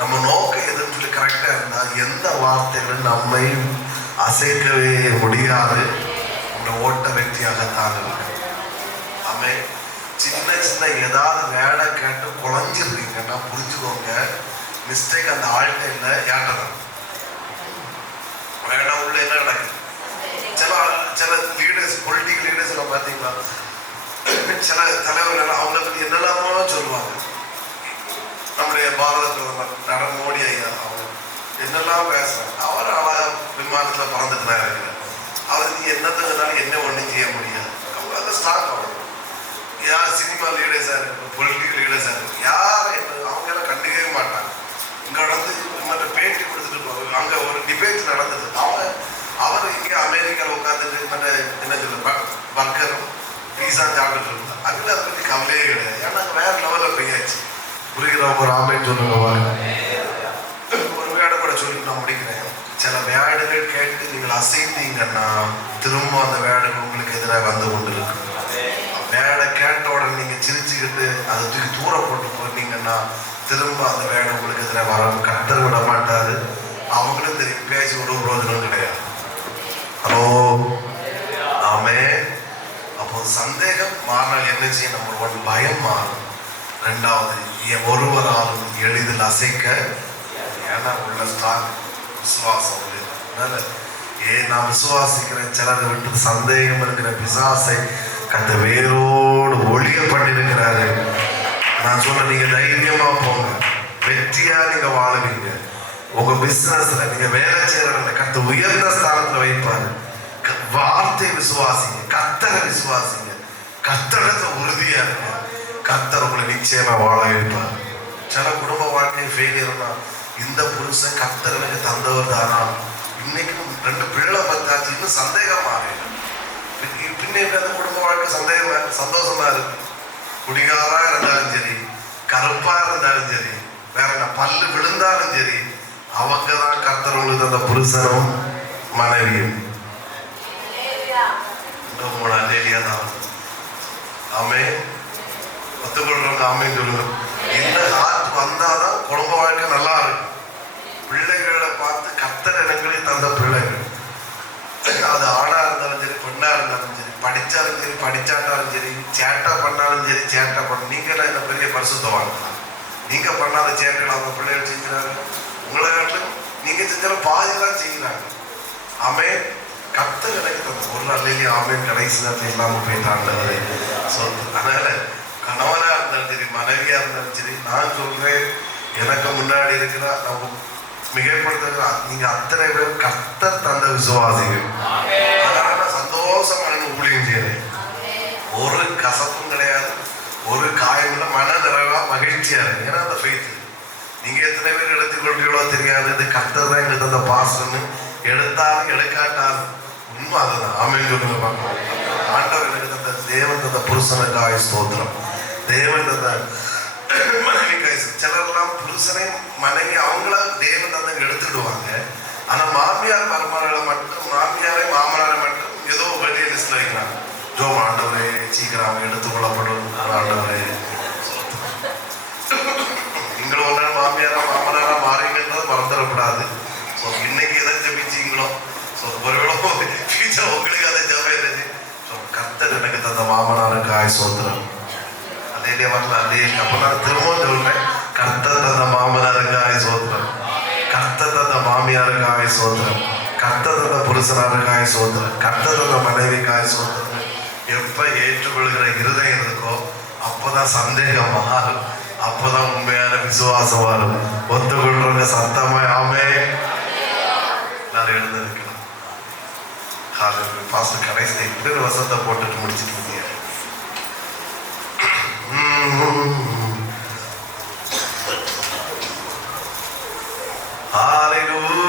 நம்ம நோக்கம் எதுன்னு சொல்லி கரெக்டாக இருந்தால் எந்த வார்த்தைகளும் நம்மை அசைக்கவே முடியாது. இந்த ஓட்ட வெற்றியாகத்தான் இருக்கு. ஆமே, சின்ன சின்ன ஏதாவது வேலை கேட்டு குழஞ்சிருக்கீங்கன்னா புரிஞ்சுக்கோங்க, மிஸ்டேக் அந்த ஆள்கிட்ட இல்லை, ஏட்டதான் வேணாம். உள்ள என்ன நடக்குது? சில லீடர்ஸ், பொலிட்டிக்கல் லீடர்ஸ் எல்லாம் பார்த்தீங்களா, சில தலைவர்கள் அவங்க பற்றி என்னெல்லாமோ சொல்லுவாங்க. நம்முடைய பாரத பிரதமர் மோடி ஐயா அவங்க என்னெல்லாம் பேசுறாங்க. அவர் அழகா விமானத்தில் பறந்துட்டு தான் இருக்கிறார். அவர் நீ என்னத்துக்குனாலும் என்ன ஒன்றும் செய்ய முடியாது. அவங்க அதை ஸ்டார்ட் ஆகும். யார் சினிமா லீடர்ஸாக இருக்கட்டும், பொலிட்டிக்கல் லீடர்ஸாக இருக்கட்டும், யாரும் என்ன அவங்க எல்லாம் கண்டுக்கவே மாட்டாங்க. இங்கே நடந்து மற்ற பேட்டி கொடுத்துட்டு போவாங்க. அங்கே ஒரு டிபேட் நடந்தது. அவர் இங்கே அமெரிக்காவில் உட்காந்துட்டு மற்ற என்ன சொல்ல பர்கரும் பீஸா சாப்பிட்டு இருந்தார். அதில் அதை பற்றி கவலையே கிடையாது. ஏன்னா அங்கே வேறு லெவலில் போயாச்சு. புரிகிறவங்க ஒரு ஆமைன்னு சொல்லுங்க. ஒரு வேடை கூட சொல்லி நான் முடிக்கிறேன். சில வேடுகள் கேட்டு நீங்கள் அசைந்தீங்கன்னா திரும்ப அந்த வேடுகள் உங்களுக்கு எதிராக வந்து கொண்டு இருக்கு. வேடை கேட்ட உடனே நீங்கள் சிரிச்சுக்கிட்டு அதை தூக்கி தூர போட்டு போனீங்கன்னா திரும்ப அந்த வேடை உங்களுக்கு எதிராக வர கத்தர் விட மாட்டாரு. அவங்களும் தெரியும் பேசி ஒரு பிரோஜனம் கிடையாது. ஹலோ, ஆமே. அப்போ சந்தேகம் மாறினால் என்ன செய்ய? நம்பர் 1 பயம் மாறும். 2வது ஒருவராலும் எளிதில் அசைக்க, ஏன்னா உள்ள ஸ்ட்ராங் விசுவாசம். நான் விசுவாசிக்கிறேன். சிலரை விட்டு சந்தேகம் இருக்கிற பிசாசை கத்த வேரோடு ஒழிய பண்ணிருக்கிறாரு. நான் சொல்ல, நீங்க தைரியமா போங்க, வெற்றியா நீங்க வாழுவீங்க. உங்க பிசினஸ்ல நீங்க வேலை செய்யற கத்த உயர்ந்த ஸ்தானத்துல வைப்பாரு. வார்த்தை விசுவாசிங்க, கத்தரை விசுவாசிங்க, கத்தடத்தை உறுதியா இருங்க. கத்தர் உங்களை நிச்சயமா வாழ வைப்பார். சில குடும்ப வாழ்க்கை ஃபெயிலியர்னா இந்த புருஷன் கத்தருக்கு தந்தவர் தானா, இன்னைக்கு 2 பிள்ளை பார்த்தாச்சு, இன்னும் சந்தேகமா பின்ன அந்த குடும்ப வாழ்க்கை சந்தோஷமா இருக்கு. குடிகாரா இருந்தாலும் சரி, கருப்பா இருந்தாலும் சரி, வேற என்ன பல்லு விழுந்தாலும் சரி, அவங்க தான் கர்த்தர் தந்த புருஷனும் மனைவியும். தான் ஆமே, ஒத்துக்கொள்றவங்க ஆமேன்னு சொல்லுங்க. இந்த ஹார்ட் வந்தாதான் குடும்ப வாழ்க்கை நல்லா இருக்கும். பிள்ளைகளை பார்த்து கர்த்தர் இடங்களில் தந்த பிள்ளைகள், அது ஆணா இருந்தாலும் சரி, பெண்ணா இருந்தாலும் சரி, படிச்சாலும் சரி, படிச்சாட்டாலும் சரி, சேட்டா பண்ணாலும் சரி, சேட்டா பண்ண நீங்களாம் என்ன பெரிய பரிசுத்தவாங்க. நீங்க பண்ணாத சேட்டைகள் அவங்க பிள்ளைகள் செஞ்சுறாங்க. உங்களை காட்டிலும் நீங்க செஞ்சாலும் பாதிதான் செய்யறாங்க. ஆமே, கர்த்தர் எனக்கு தந்த ஒரு நாள்லேயே ஆமேன் கடைசி நேரத்தில் இல்லாமல் போயிட்டாங்க. அதனால கணவனா இருந்தாலும் சரி, மனைவியா இருந்தாலும் சரி, நான் சொல்றேன், எனக்கு முன்னாடி இருக்கிற நம்ம மிகைப்படுத்த நீங்க அத்தனை பேரும் கர்த்தர் தந்த விசுவாசிகள். அதனால சந்தோஷமா ஊழியம் செய்யறேன். ஒரு கசப்பும் கிடையாது, ஒரு காயம் இல்லை, மன நிறைவா மகிழ்ச்சியா இருக்கு. ஏன்னா அந்த ஃபெய்த் நீங்க எத்தனை பேர் எடுத்துக்கொள்றீங்களோ தெரியாது. இது கர்த்தர் தான் எங்களுக்கு தந்த பாசம்னு எடுத்தாலும் எடுக்காட்டாலும் உண்மை அதுதான். ஆமென் சொல்லுங்க பார்க்கலாம். ஆண்டவர் எனக்கு தந்த தேவன் தந்த புருஷனுக்காக ஸ்தோத்திரம். தேவன் தந்த மனைவிக்காய். சிலர்லாம் புருஷனை மனைவி அவங்களா தேவன் தந்தங்க எடுத்துடுவாங்க. ஆனா மாமியார் மருமகளை மட்டும், மாமியாரை மாமனாரை மட்டும் ஏதோ வெளியே லிஸ்ட்ல வைக்கிறாங்க. ஜோ ஆண்டவரே சீக்கிரம் எடுத்துக்கொள்ளப்படும் ஆண்டவரே. நீங்களும் ஒரு நாள் மாமியாரா மாமனாரா மாறீங்கன்றது மறந்துடக்கூடாது. ஸோ இன்னைக்கு எதை ஜபிச்சீங்களோ, ஸோ ஒருவேளை உங்களுக்கு அதை ஜபம் இருந்துச்சு. ஸோ கர்த்தர் எனக்கு தந்த மாமனாருக்காய் சோத்திரம். அதே வரல அதே. அப்போ நான் திரும்பவும் சொல்றேன், கர்த்தர் தந்த மாமனாருக்காய் சோத்திரம், கர்த்தர் தந்த மாமியாருக்காய் சோத்திரம், கர்த்தர் தந்த புருஷனாருக்காய் சோத்திரம், கர்த்தர் தந்த மனைவிக்காய் சோத்திரம். எப்ப ஏற்றுக்கொள்கிற இருதயம் இருக்கோ அப்பதான் சந்தேகம் மாறும், அப்பதான் உண்மையான விசுவாசம் வரும். ஒத்துக்கொள்றவங்க சத்தமா ஆமே. எல்லாரும் எழுந்து நிற்கலாம். பாஸ்டர் கடைசியில் இப்படி ஒரு வசனத்தை போட்டுட்டு முடிச்சுட்டு இருந்தீங்க. ஹalleluya.